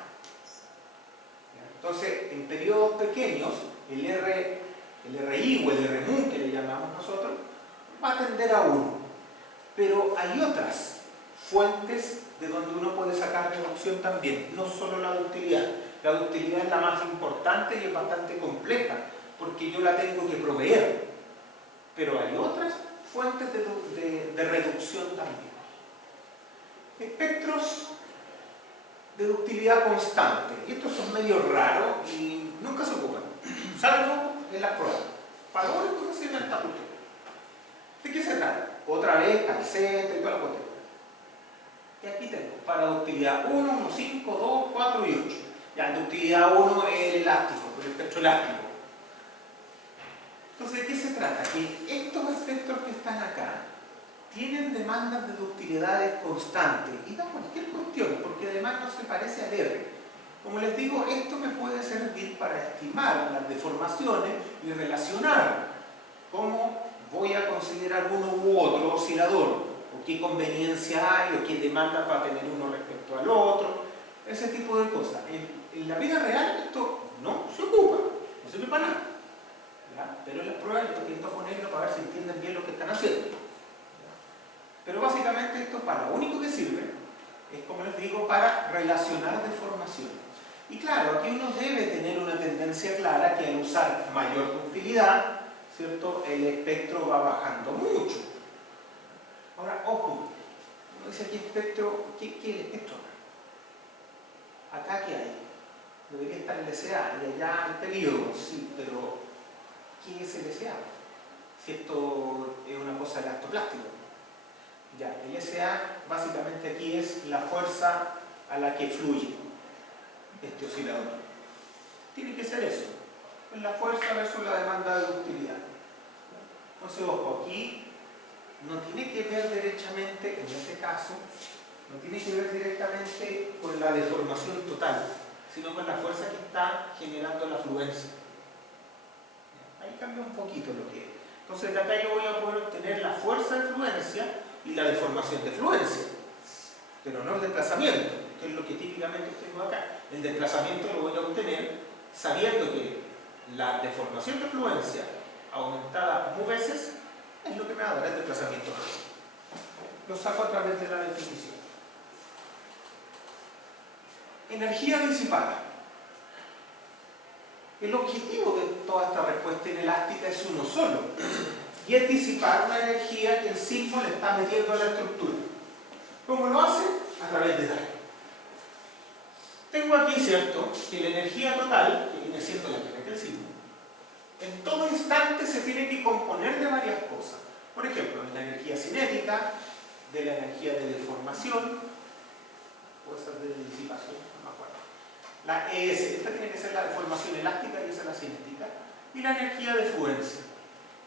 Entonces, en periodos pequeños, el RI o el RMU, que le llamamos nosotros, va a tender a 1. Pero hay otras fuentes de donde uno puede sacar reducción también, no solo la ductilidad. La ductilidad es la más importante y es bastante compleja, porque yo la tengo que proveer. Pero hay otras fuentes de reducción también. Espectros de ductilidad constante. Y estos son medio raros y nunca se ocupan, salvo en las pruebas. Para lo único que sirve esta cuestión. ¿De qué se trata? Otra vez, calceta y toda la cuestión. Y aquí tengo para ductilidad 1, 1, 5, 2, 4 y 8. Ya, ductilidad 1 es el elástico, el espectro elástico. Entonces, ¿de qué se trata? Que estos espectros que están acá tienen demandas de ductilidades constantes y da cualquier cuestión, porque además no se parece al R. Como les digo, esto me puede servir para estimar las deformaciones y relacionar cómo voy a considerar uno u otro oscilador, o qué conveniencia hay, o qué demanda va a tener uno respecto al otro, ese tipo de cosas. En la vida real esto no se ocupa, no sirve para nada. ¿Ya? Pero en las pruebas yo intento ponerlo para ver si entienden bien lo que están haciendo. ¿Ya? Pero básicamente esto para lo único que sirve es, como les digo, para relacionar deformaciones. Y claro, aquí uno debe tener una tendencia clara que al usar mayor ductilidad, ¿cierto?, el espectro va bajando mucho. Ahora, ojo, uno dice aquí espectro, ¿qué es el espectro? Acá, ¿qué hay? Debería estar el SA y allá el periodo, sí, pero ¿qué es el SA? Si esto es una cosa elastoplástico. Ya, el SA básicamente aquí es la fuerza a la que fluye este oscilador. Tiene que ser eso, es la fuerza versus la demanda de ductilidad. Entonces, ojo, aquí no tiene que ver derechamente, en este caso, no tiene que ver directamente con la deformación total, sino con la fuerza que está generando la fluencia. Ahí cambia un poquito lo que es. Entonces, de acá yo voy a poder obtener la fuerza de fluencia y la deformación de fluencia, pero no el desplazamiento, que es lo que típicamente tengo acá. El desplazamiento lo voy a obtener sabiendo que la deformación de fluencia aumentada mu veces es lo que me va a dar el desplazamiento. Lo saco a través de la definición. Energía disipada. El objetivo de toda esta respuesta inelástica es uno solo, y es disipar la energía que el sismo le está metiendo a la estructura. ¿Cómo lo hace? A través de daño. Tengo aquí, ¿cierto?, que la energía total, que viene siendo la que mete el sismo, en todo instante se tiene que componer de varias cosas. Por ejemplo, de la energía cinética, de la energía de deformación, puede ser de disipación, no me acuerdo. La ES, esta tiene que ser la deformación elástica y esa es la cinética, y la energía de fluencia.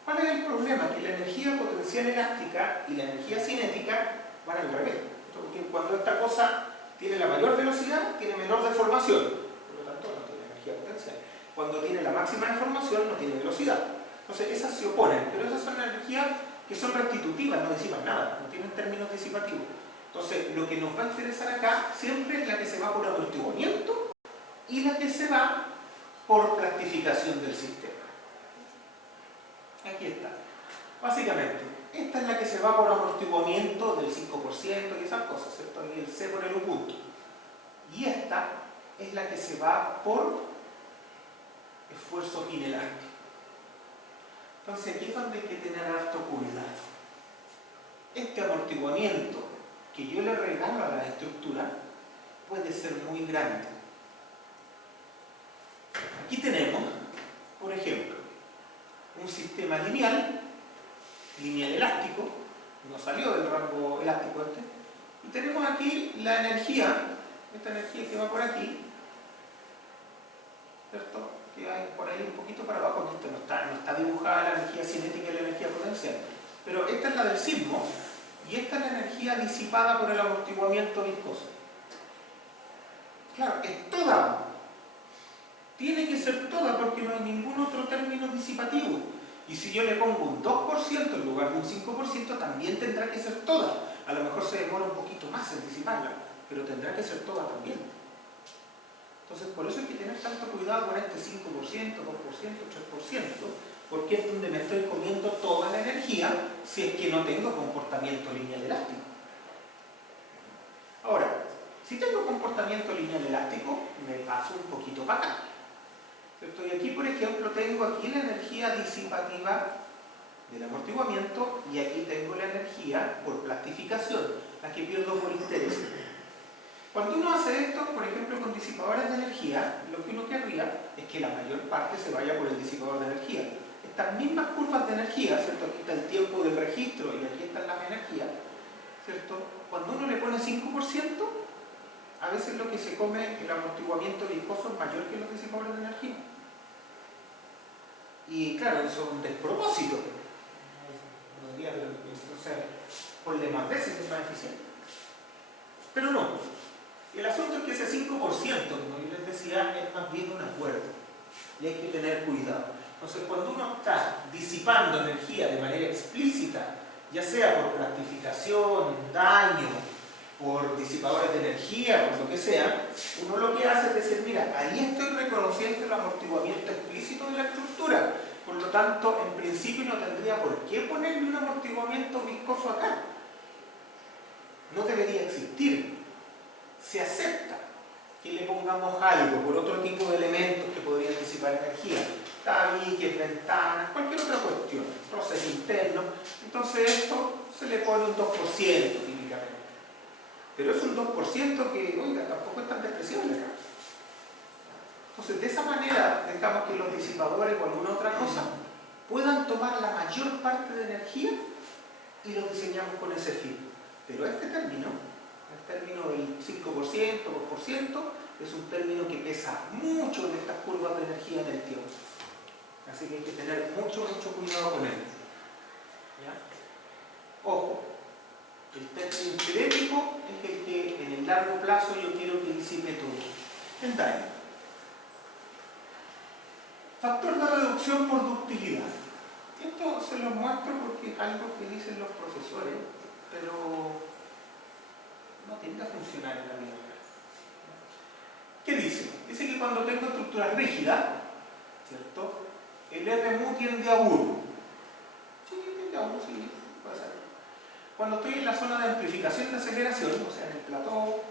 ¿Cuál es el problema? Que la energía potencial elástica y la energía cinética van al revés. Esto Porque cuando esta cosa tiene la mayor velocidad, tiene menor deformación, por lo tanto no tiene energía potencial. Cuando tiene la máxima deformación, no tiene velocidad. Entonces esas se oponen, pero esas son energías que son restitutivas, no disipan nada, no tienen términos disipativos. Entonces lo que nos va a interesar acá siempre es la que se va por amortiguamiento y la que se va por plastificación del sistema. Aquí está. Básicamente, esta es la que se va por amortiguamiento del 5% y esas cosas, ¿cierto? Y el C por el U punto. Y esta es la que se va por esfuerzo inelástico. Entonces aquí es donde hay que tener harto cuidado. Este amortiguamiento que yo le regalo a la estructura puede ser muy grande. Aquí tenemos, por ejemplo, un sistema lineal elástico, no salió del rango elástico este, y tenemos aquí la energía, esta energía que va por aquí, ¿cierto? Que hay por ahí un poquito para abajo, que esto no está dibujada la energía cinética y la energía potencial, pero esta es la del sismo y esta es la energía disipada por el amortiguamiento viscoso. Claro, es toda, tiene que ser toda porque no hay ningún otro término disipativo. Y si yo le pongo un 2% en lugar de un 5%, también tendrá que ser toda. A lo mejor se demora un poquito más en disiparla, pero tendrá que ser toda también. Entonces, por eso hay que tener tanto cuidado con este 5%, 2%, 3%, porque es donde me estoy comiendo toda la energía si es que no tengo comportamiento lineal elástico. Ahora, si tengo comportamiento lineal elástico, me paso un poquito para acá. ¿Cierto? Y aquí, por ejemplo, tengo aquí la energía disipativa del amortiguamiento y aquí tengo la energía por plastificación, la que pierdo por interés. Cuando uno hace esto, por ejemplo, con disipadores de energía, lo que uno querría es que la mayor parte se vaya por el disipador de energía. Estas mismas curvas de energía, ¿cierto? Aquí está el tiempo del registro y aquí están las energías, ¿cierto? Cuando uno le pone 5%, a veces lo que se come el amortiguamiento viscoso es mayor que los disipadores de energía. Y claro, eso es un despropósito. Entonces, ponle más veces que es más eficiente. Pero no. El asunto es que ese 5%, como yo les decía, es más bien un acuerdo. Y hay que tener cuidado. Entonces, cuando uno está disipando energía de manera explícita, ya sea por plastificación, daño, por disipadores de energía, por lo que sea, uno lo que hace es decir, mira, ahí estoy reconociendo el amortiguamiento explícito de la estructura, por lo tanto, en principio no tendría por qué ponerle un amortiguamiento viscoso acá. No debería existir. Se acepta que le pongamos algo por otro tipo de elementos que podrían disipar energía, tabiques, ventanas, cualquier otra cuestión, roces internos. Entonces esto se le pone un 2% típicamente. Pero es un 2% que, oiga, tampoco es tan despreciable. Entonces, de esa manera dejamos que los disipadores o alguna otra cosa puedan tomar la mayor parte de energía y lo diseñamos con ese fin. Pero este término, el término del 5%, 2%, es un término que pesa mucho en estas curvas de energía en el tiempo. Así que hay que tener mucho cuidado con él. ¿Ya? Ojo. El término cinético es el que en el largo plazo yo quiero que disipe todo. El daño. Factor de reducción por ductilidad. Esto se lo muestro porque es algo que dicen los profesores, pero no tiende a funcionar en la vida real. ¿Qué dice? Dice que cuando tengo estructuras rígidas, ¿cierto? El RMU tiende a 1. Sí, tiende a 1, sí, puede ser. Cuando estoy en la zona de amplificación de aceleración, o sea, en el plató,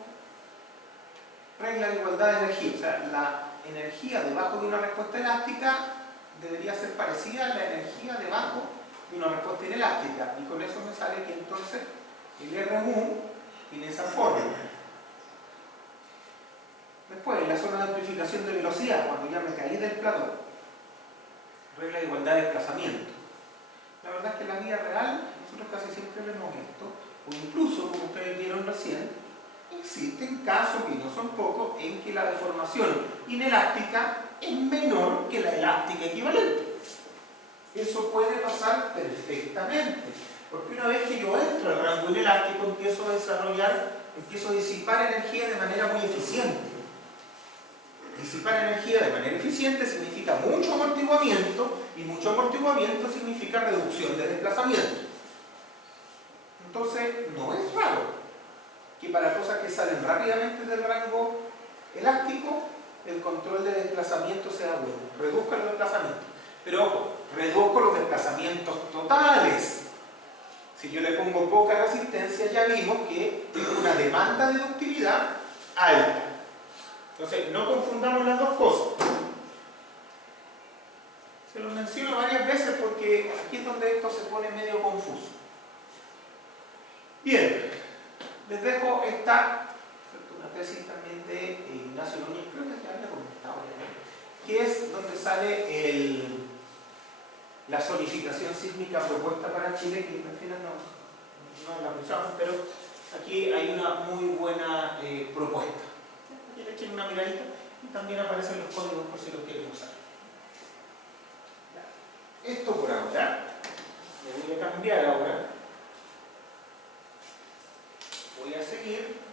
regla de igualdad de energía, o sea, la energía debajo de una respuesta elástica debería ser parecida a la energía debajo de una respuesta inelástica, y con eso me sale que entonces el RMU tiene esa fórmula. Después, en la zona de amplificación de velocidad, cuando ya me caí del plató, regla de igualdad de desplazamiento. La verdad es que en la vida real nosotros casi siempre vemos esto, o incluso, como ustedes vieron recién, existen casos, que no son pocos, en que la deformación inelástica es menor que la elástica equivalente. Eso puede pasar perfectamente, porque una vez que yo entro al rango inelástico empiezo a desarrollar empiezo a disipar energía de manera muy eficiente. Disipar energía de manera eficiente significa mucho amortiguamiento, y mucho amortiguamiento significa reducción de desplazamiento. Entonces, no es raro que para cosas que salen rápidamente del rango elástico, el control de desplazamiento sea bueno. Reduzca los desplazamientos. Pero ojo, reduzco los desplazamientos totales. Si yo le pongo poca resistencia, ya vimos que tengo una demanda de ductilidad alta. Entonces, no confundamos las dos cosas. Se lo menciono varias veces porque aquí es donde esto se pone medio confuso. Bien, les dejo una tesis también de Ignacio Núñez, creo que ya había comentado, que es donde sale la zonificación sísmica propuesta para Chile, que al final no la pensamos, pero aquí hay una muy buena propuesta. Aquí le echen una miradita y también aparecen los códigos por si los quieren usar. Esto por ahora, le voy a cambiar ahora. Voy a seguir.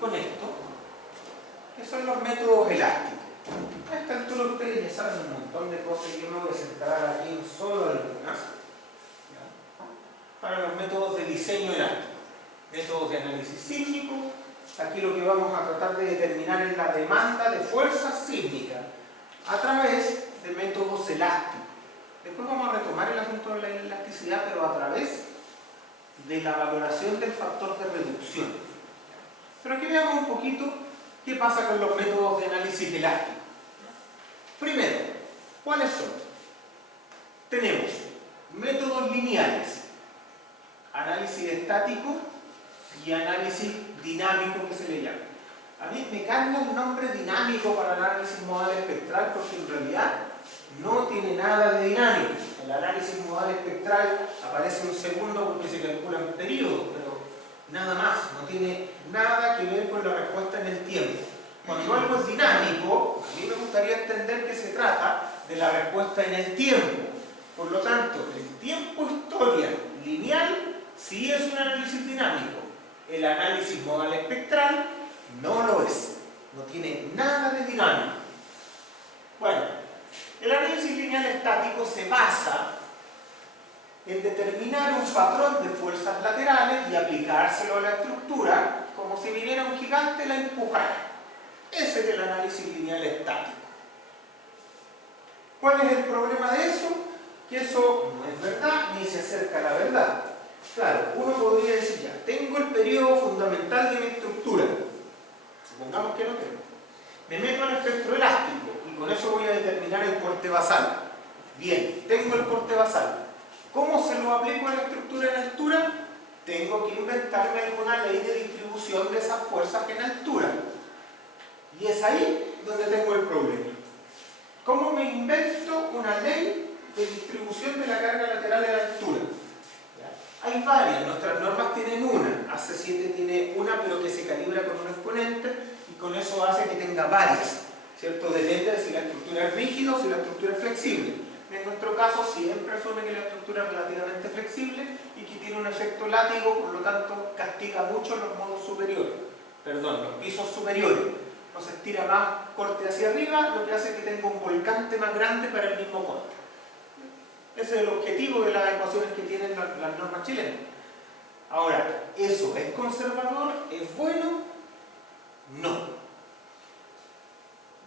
Con esto, que son los métodos elásticos. A esta altura ustedes ya saben un montón de cosas y yo me voy a centrar aquí en solo algunas. Para los métodos de diseño elástico, métodos de análisis sísmico, aquí lo que vamos a tratar de determinar es la demanda de fuerza sísmica a través de métodos elásticos. Después vamos a retomar el asunto de la elasticidad, pero a través de la valoración del factor de reducción. Pero aquí veamos un poquito qué pasa con los métodos de análisis elástico. Primero, ¿cuáles son? Tenemos métodos lineales, análisis estático y análisis dinámico, que se le llama. A mí me carga el nombre dinámico para análisis modal espectral porque en realidad no tiene nada de dinámico. El análisis modal espectral aparece un segundo porque se calculan periodos, pero nada más, no tiene nada que ver con la respuesta en el tiempo. Cuando algo es dinámico, a mí me gustaría entender que se trata de la respuesta en el tiempo. Por lo tanto, el tiempo-historia lineal sí es un análisis dinámico. El análisis modal espectral no lo es. No tiene nada de dinámico. Bueno, el análisis lineal estático se basa en determinar un patrón de fuerzas laterales y aplicárselo a la estructura como si viniera un gigante y la empujara. Ese es el análisis lineal estático. ¿Cuál es el problema de eso? Que eso no es verdad ni se acerca a la verdad. Claro, uno podría decir ya, tengo el periodo fundamental de mi estructura. Supongamos que lo tengo. Me meto al espectro elástico y con eso voy a determinar el corte basal. Bien, tengo el corte basal. ¿Cómo se lo aplico a la estructura en altura? Tengo que inventarme alguna ley de distribución de esas fuerzas en altura. Y es ahí donde tengo el problema. ¿Cómo me invento una ley de distribución de la carga lateral en altura? ¿Ya? Hay varias, nuestras normas tienen una. AC7 tiene una, pero que se calibra con un exponente y con eso hace que tenga varias, ¿cierto? Depende de si la estructura es rígida o si la estructura es flexible. En nuestro caso siempre asume que la estructura es relativamente flexible y que tiene un efecto látigo, por lo tanto castiga mucho los modos superiores, los pisos superiores. No se estira más corte hacia arriba, lo que hace que tenga un volcante más grande para el mismo corte. Ese es el objetivo de las ecuaciones que tienen las normas chilenas. Ahora, ¿eso es conservador? ¿Es bueno? No.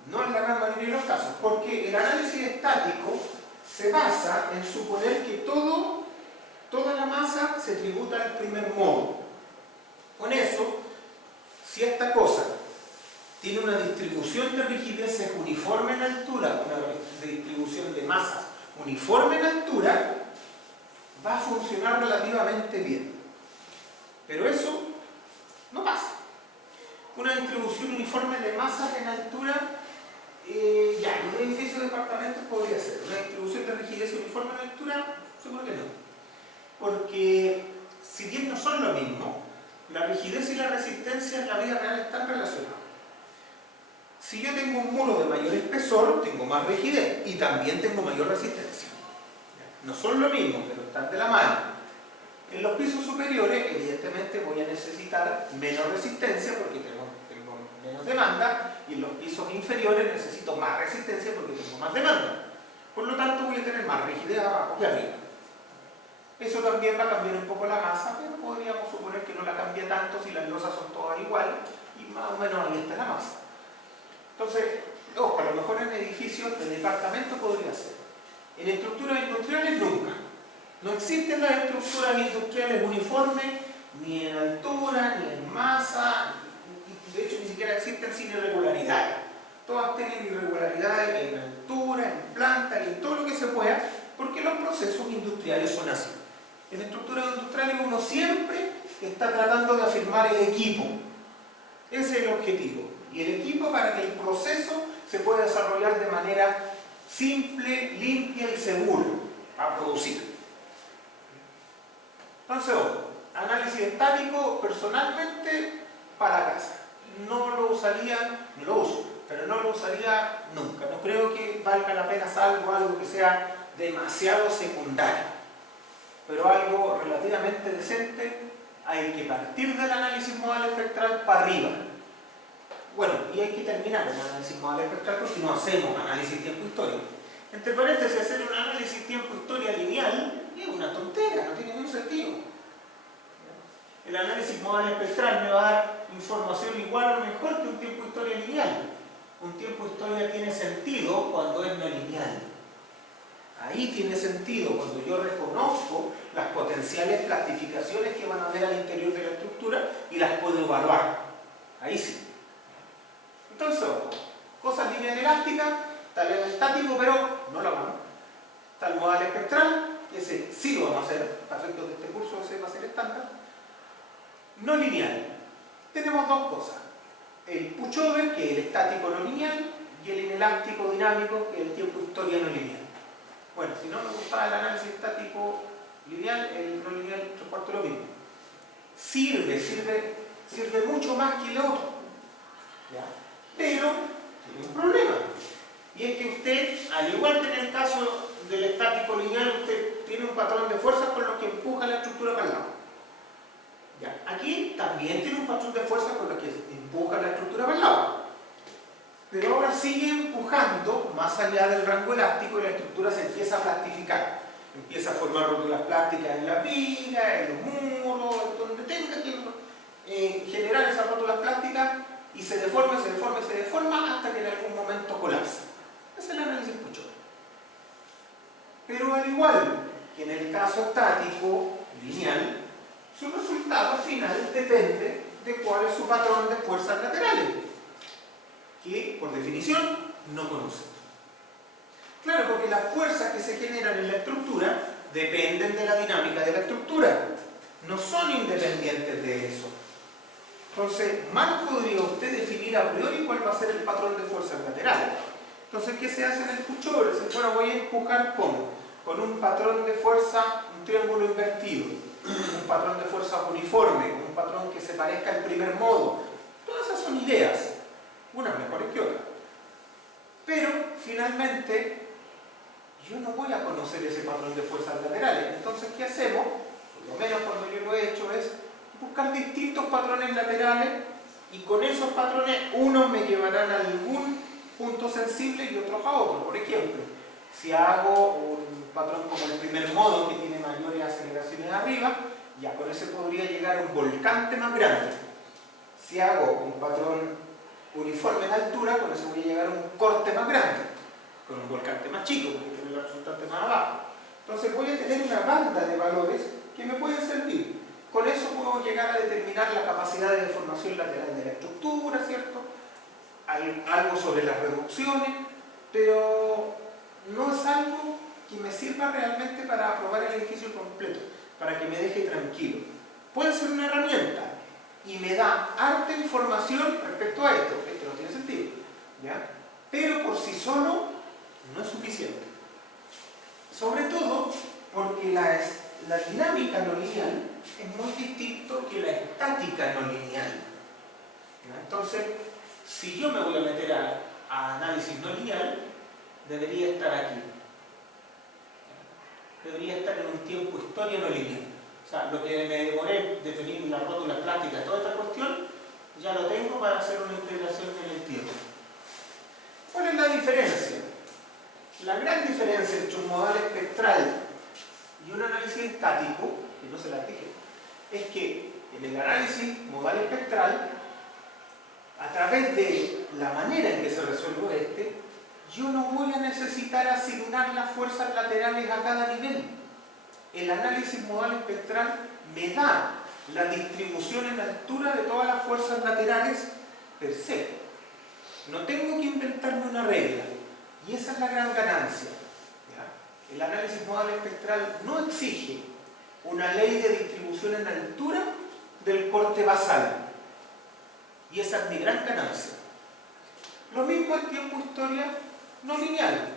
No en la gran mayoría de los casos, porque el análisis estático se basa en suponer que toda la masa se tributa al primer modo. Con eso, si esta cosa tiene una distribución de rigideces uniforme en altura, una distribución de masas uniforme en altura, va a funcionar relativamente bien. Pero eso no pasa. Una distribución uniforme de masas en altura, ya, en un edificio de departamentos podría ser. Una distribución de rigidez uniforme en altura, seguro que no. Porque, si bien no son lo mismo, la rigidez y la resistencia en la vida real están relacionadas. Si yo tengo un muro de mayor espesor, tengo más rigidez y también tengo mayor resistencia. No son lo mismo, pero están de la mano. En los pisos superiores, evidentemente, voy a necesitar menos resistencia porque tengo menos demanda, y en los pisos inferiores necesito más resistencia porque tengo más demanda. Por lo tanto, voy a tener más rigidez abajo que arriba. Eso también va a cambiar un poco la masa, pero podríamos suponer que no la cambia tanto si las losas son todas iguales, y más o menos ahí está la masa. Entonces, ojo, a lo mejor en edificios de departamento podría ser. En estructuras industriales nunca. No existen las estructuras industriales uniformes, ni en altura, ni en masa, de hecho ni siquiera existen sin irregularidades. Todas tienen irregularidades en altura, en planta y en todo lo que se pueda, porque los procesos industriales son así. En estructuras industriales uno siempre está tratando de afirmar el equipo. Ese es el objetivo. Y el equipo para que el proceso se pueda desarrollar de manera simple, limpia y segura a producir. Entonces, ojo, análisis estático personalmente para casa. No lo usaría, no lo uso, pero no lo usaría nunca. No creo que valga la pena, salvo algo que sea demasiado secundario. Pero algo relativamente decente, hay que partir del análisis modal espectral para arriba. Bueno, y hay que terminar el análisis modal espectral porque no hacemos análisis tiempo-historia. Entre paréntesis, hacer un análisis tiempo-historia lineal es una tontera, no tiene ningún sentido. El análisis modal espectral me va a dar información igual o mejor que un tiempo-historia lineal. Un tiempo-historia tiene sentido cuando es no lineal. Ahí tiene sentido cuando yo reconozco las potenciales plastificaciones que van a haber al interior de la estructura y las puedo evaluar. Ahí sí. Entonces, cosas lineal elásticas, tal el estático, pero no lo vamos. Está el modal espectral, ese sí lo vamos a hacer para efectos de este curso, ese va a ser estándar. No lineal. Tenemos dos cosas. El pushover, que es el estático no lineal, y el inelástico dinámico, que es el tiempo-historia no lineal. Bueno, si no me gustaba el análisis estático lineal, el no lineal, tres cuartos lo mismo. Sirve mucho más que el otro. ¿Ya? Pero tiene un problema. Y es que usted, al igual que en el caso del estático lineal, usted tiene un patrón de fuerzas con los que empuja la estructura para el lado. ¿Ya? Aquí también tiene un patrón de fuerzas con los que empuja la estructura para el lado. Pero ahora sigue empujando más allá del rango elástico y la estructura se empieza a plastificar. Empieza a formar rótulas plásticas en las vigas, en los muros, donde tenga que generar esas rótulas plásticas y se deforma hasta que en algún momento colapsa. Ese es el análisis Puchol. Pero al igual que en el caso estático lineal, su resultado final depende de cuál es su patrón de fuerzas laterales, que por definición no conocemos. Claro, porque las fuerzas que se generan en la estructura dependen de la dinámica de la estructura, no son independientes de eso. Entonces, mal podría usted definir a priori cuál va a ser el patrón de fuerzas laterales. Entonces, ¿qué se hace en el Puchol? Bueno, voy a empujar con un patrón de fuerza, un triángulo invertido, un patrón de fuerza uniforme, un patrón que se parezca al primer modo. Todas esas son ideas, unas mejores que otras. Pero, finalmente, yo no voy a conocer ese patrón de fuerzas laterales. Entonces, ¿qué hacemos? Por lo menos cuando yo lo he hecho es buscar distintos patrones laterales y con esos patrones unos me llevarán a algún punto sensible y otros a otro. Por ejemplo, si hago un patrón como el primer modo que tiene mayores aceleraciones arriba, ya con ese podría llegar a un volcante más grande. Si hago un patrón uniforme en altura, con eso voy a llegar a un corte más grande, con un volcante más chico, porque tiene la resultante más abajo. Entonces voy a tener una banda de valores que me pueden servir. Con eso puedo llegar a determinar la capacidad de deformación lateral de la estructura, ¿cierto? Hay algo sobre las reducciones, pero no es algo que me sirva realmente para aprobar el edificio completo, para que me deje tranquilo. Puede ser una herramienta y me da harta información respecto a esto no tiene sentido, ¿ya? Pero por sí solo no es suficiente. Sobre todo porque la dinámica no lineal es muy distinto que la estática no lineal. ¿Ya? Entonces, si yo me voy a meter a análisis no lineal, debería estar aquí. debería estar en un tiempo historia no lineal. O sea, lo que me demoré en definir la rótula plástica, toda esta cuestión, ya lo tengo para hacer una integración en el tiempo. ¿Cuál es la diferencia? La gran diferencia entre un modal espectral y un análisis estático, que no se la dije, es que en el análisis modal espectral, a través de la manera en que se resuelve yo no voy a necesitar asignar las fuerzas laterales a cada nivel. El análisis modal espectral me da la distribución en altura de todas las fuerzas laterales per se. No tengo que inventarme una regla. Y esa es la gran ganancia. ¿Ya? El análisis modal espectral no exige una ley de distribución en altura del corte basal. Y esa es mi gran ganancia. Lo mismo el tiempo-historia no lineal.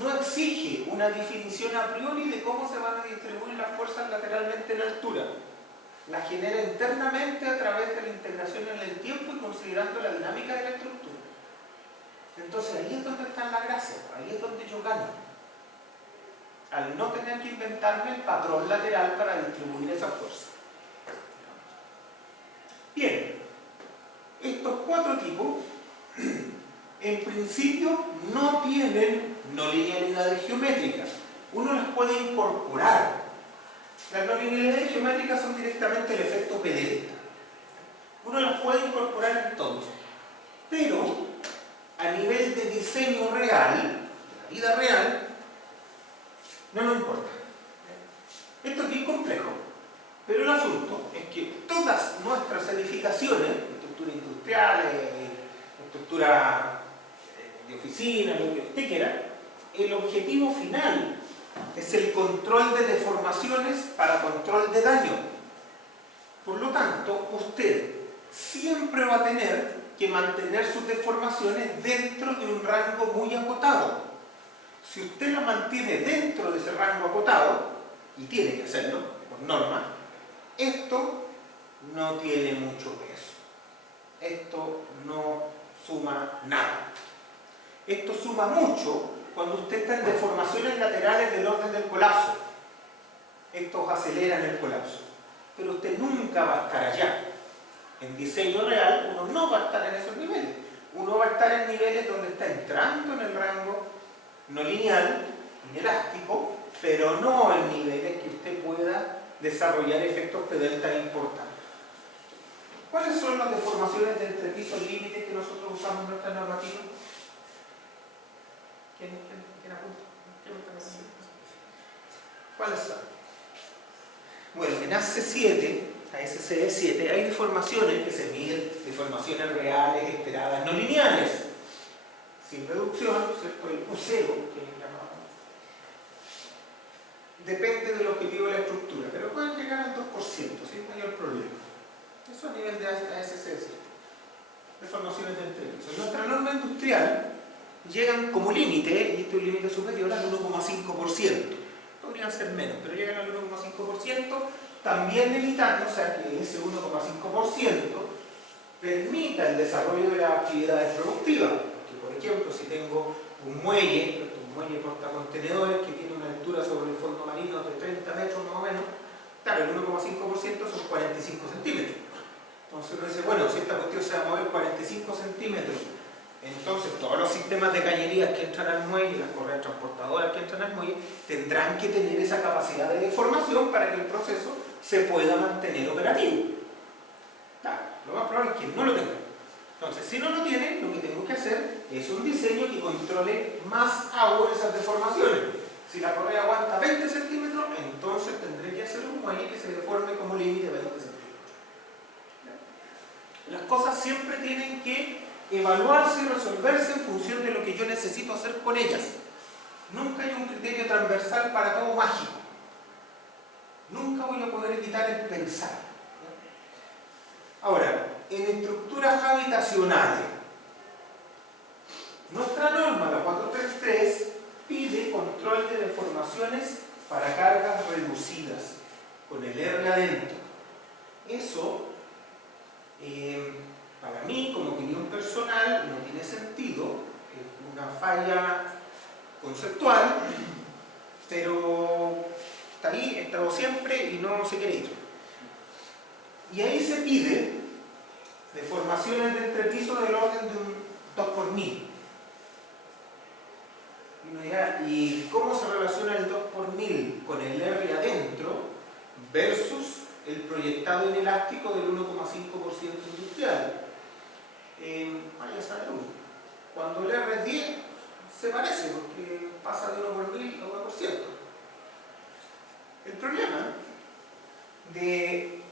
No exige una definición a priori de cómo se van a distribuir las fuerzas lateralmente en altura. La genera internamente a través de la integración en el tiempo y considerando la dinámica de la estructura. Entonces ahí es donde está la gracia, ahí es donde yo gano. Al no tener que inventarme el patrón lateral para distribuir esa fuerza. Bien, estos cuatro tipos en principio no tienen no linealidades geométricas. Uno las puede incorporar. Las no linealidades geométricas son directamente el efecto P. Uno las puede incorporar en todos. Pero a nivel de diseño real, de la vida real, no nos importa. Esto es bien complejo. Pero el asunto es que todas nuestras edificaciones, estructuras industriales, estructuras de oficina, lo que usted quiera, el objetivo final es el control de deformaciones para control de daño. Por lo tanto, usted siempre va a tener que mantener sus deformaciones dentro de un rango muy acotado. Si usted las mantiene dentro de ese rango acotado, y tiene que hacerlo por norma, esto no tiene mucho peso. Esto no suma nada. Esto suma mucho cuando usted está en deformaciones laterales del orden del colapso. Estos aceleran el colapso. Pero usted nunca va a estar allá. En diseño real, uno no va a estar en esos niveles. Uno va a estar en niveles donde está entrando en el rango no lineal, inelástico, pero no en niveles que usted pueda desarrollar efectos P delta importantes. ¿Cuáles son las deformaciones de entrepisos límites que nosotros usamos en nuestra normativa? ¿Quién apunta? ¿Cuáles son? Bueno, en AC7, a SCE7, hay deformaciones que se miden, deformaciones reales, esperadas, no lineales, sin reducción, ¿cierto? El Q0, que es llamado. Depende del objetivo de la estructura, pero pueden llegar al 2%, sin mayor problema. Eso a nivel de ASC7. Deformaciones de entrepiso. En nuestra norma industrial llegan como límite, y este es un límite superior, al 1,5%. Podrían ser menos, pero llegan al 1,5%, también limitándose a que ese 1,5% permita el desarrollo de las actividades productivas. Porque, por ejemplo, si tengo un muelle portacontenedores que tiene una altura sobre el fondo marino de 30 metros más o menos, claro, el 1,5% son 45 centímetros. Entonces uno dice, bueno, si esta cuestión se va a mover 45 centímetros, entonces todos los sistemas de cañerías que entran al muelle, las correas transportadoras que entran al muelle, tendrán que tener esa capacidad de deformación para que el proceso se pueda mantener operativo. Claro, lo más probable es que no lo tenga. Entonces, si no lo tiene, lo que tengo que hacer es un diseño que controle más agua esas deformaciones. Si la correa aguanta 20 centímetros, entonces tendré que hacer un muelle que se deforme como límite 20 centímetros. Las cosas siempre tienen que evaluarse y resolverse en función de lo que yo necesito hacer con ellas. Nunca hay un criterio transversal para todo mágico. Nunca voy a poder evitar el pensar. Ahora, en estructuras habitacionales, nuestra norma, la 433, pide control de deformaciones para cargas reducidas, con el R adentro. Eso, para mí, como opinión personal, no tiene sentido, es una falla conceptual, pero está ahí, ha estado siempre y no se quiere ir. Y ahí se pide deformaciones de entrepiso del orden de un 2 por 1000. Y uno dirá, ¿y cómo se relaciona el 2 por 1000 con el R adentro versus el proyectado inelástico del 1,5% industrial? Vaya a saber uno. Cuando el R es 10, se parece, porque pasa de 1 por 1000 a 1%. El problema de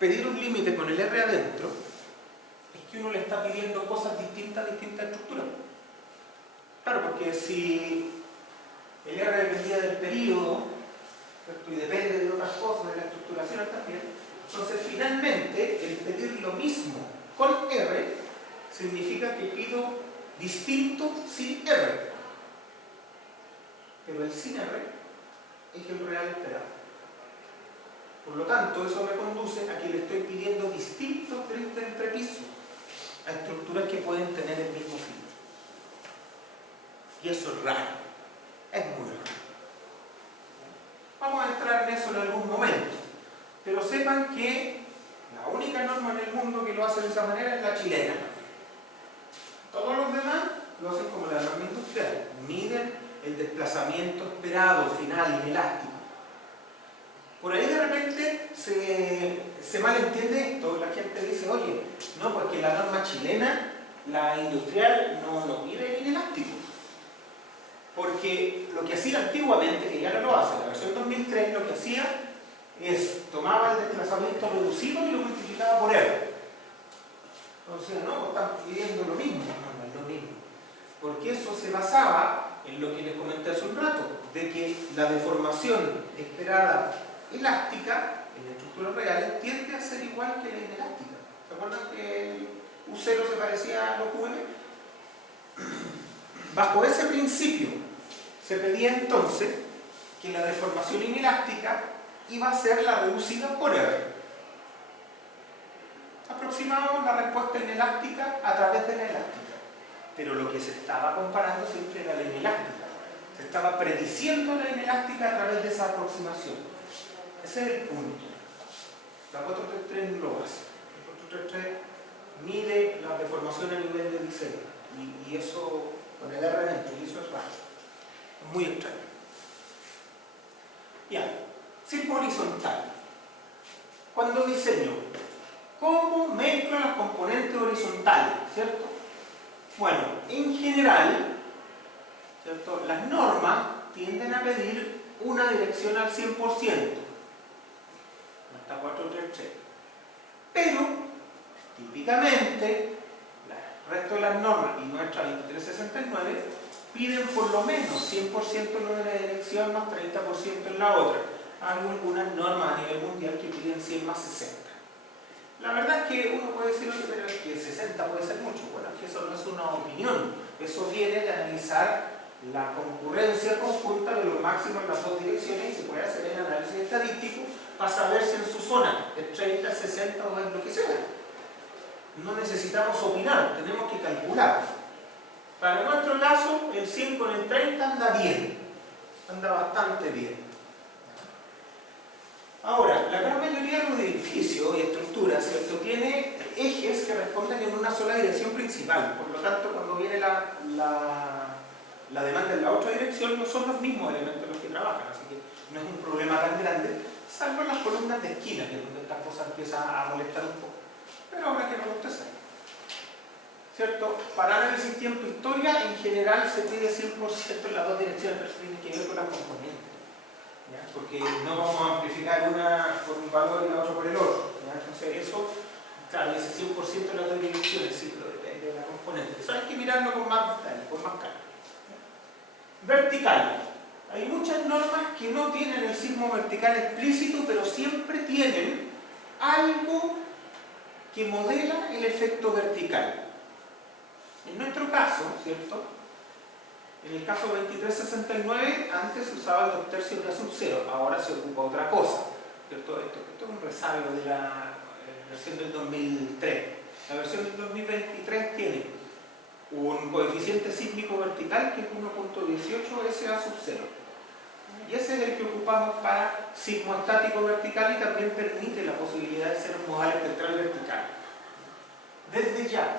pedir un límite con el R adentro es que uno le está pidiendo cosas distintas a distintas estructuras. Claro, porque si el R dependía del periodo, ¿cierto? Y depende de otras cosas, de la estructuración también, entonces finalmente el pedir lo mismo con R significa que pido distinto sin R. Pero el sin R es el real esperado. Por lo tanto, eso me conduce a que le estoy pidiendo distintos drifts de entrepiso a estructuras que pueden tener el mismo fin. Y eso es raro, es muy raro. Vamos a entrar en eso en algún momento, pero sepan que la única norma en el mundo que lo hace de esa manera es la chilena. Todos los demás lo hacen como la norma industrial, miden el desplazamiento esperado final inelástico. Por ahí de repente se malentiende esto, la gente dice, oye, no, porque la norma chilena, la industrial, no mide el inelástico. Porque lo que hacía antiguamente, que ya no lo hace, la versión 2003 lo que hacía es tomaba el desplazamiento reducido y lo multiplicaba por R. Entonces, no, están pidiendo lo mismo, no es lo mismo. Porque eso se basaba en lo que les comenté hace un rato, de que la deformación esperada elástica en estructuras reales tiende a ser igual que la inelástica. ¿Se acuerdan que el U0 se parecía a los UM? Bajo ese principio se pedía entonces que la deformación inelástica iba a ser la reducida por R. Aproximábamos la respuesta inelástica a través de la elástica, pero lo que se estaba comparando siempre era la inelástica. Se estaba prediciendo la inelástica a través de esa aproximación. Ese es el punto. La 433 no lo hace. La 433 mide la deformación a nivel de diseño y eso con el R dentro, y eso es raro. Es muy extraño. Ya, circo horizontal. Cuando diseño, ¿cómo mezclo las componentes horizontales? ¿Cierto? Bueno, en general, ¿cierto? Las normas tienden a pedir una dirección al 100%. Hasta 433. Pero, típicamente, el resto de las normas y nuestra 2369 piden por lo menos 100% en una dirección más 30% en la otra. Hay algunas normas a nivel mundial que piden 100 más 60. La verdad es que uno puede decir, pero es que 60 puede ser mucho. Bueno, es que eso no es una opinión. Eso viene de analizar la concurrencia conjunta de los máximos en las dos direcciones y se puede hacer el análisis estadístico para saber si en su zona es 30, 60 o es lo que sea. No necesitamos opinar, tenemos que calcular. Para nuestro caso, el 100 con el 30 anda bien, anda bastante bien. Ahora, la gran mayoría de los edificios y estructuras, ¿cierto?, tiene ejes que responden en una sola dirección principal. Por lo tanto, cuando viene la demanda en la otra dirección, no son los mismos elementos los que trabajan, así que no es un problema tan grande, salvo en las columnas de esquina, que es donde estas cosas empiezan a molestar un poco. Pero ahora que no lo usted sabe. ¿Cierto? Para análisis tiempo-historia, en general se pide 100% en las dos direcciones, pero eso tiene que ver con las componentes. ¿Ya? Porque no vamos a amplificar una por un valor y la otra por el otro. ¿Ya? Entonces eso, claro, ese 100% en las dos direcciones, sí, pero depende de la componente. Eso hay que mirarlo con más detalle, con más calma. Vertical. Hay muchas normas que no tienen el sismo vertical explícito, pero siempre tienen algo que modela el efecto vertical. En nuestro caso, ¿cierto? En el caso 2369, antes se usaba el 2 tercios de sub 0, ahora se ocupa otra cosa, ¿cierto? Esto es un resabio de la versión del 2003. La versión del 2023 tiene un coeficiente sísmico vertical que es 1.18 SA sub 0. Y ese es el que ocupamos para sismostático vertical y también permite la posibilidad de hacer un modal espectral vertical. Desde ya,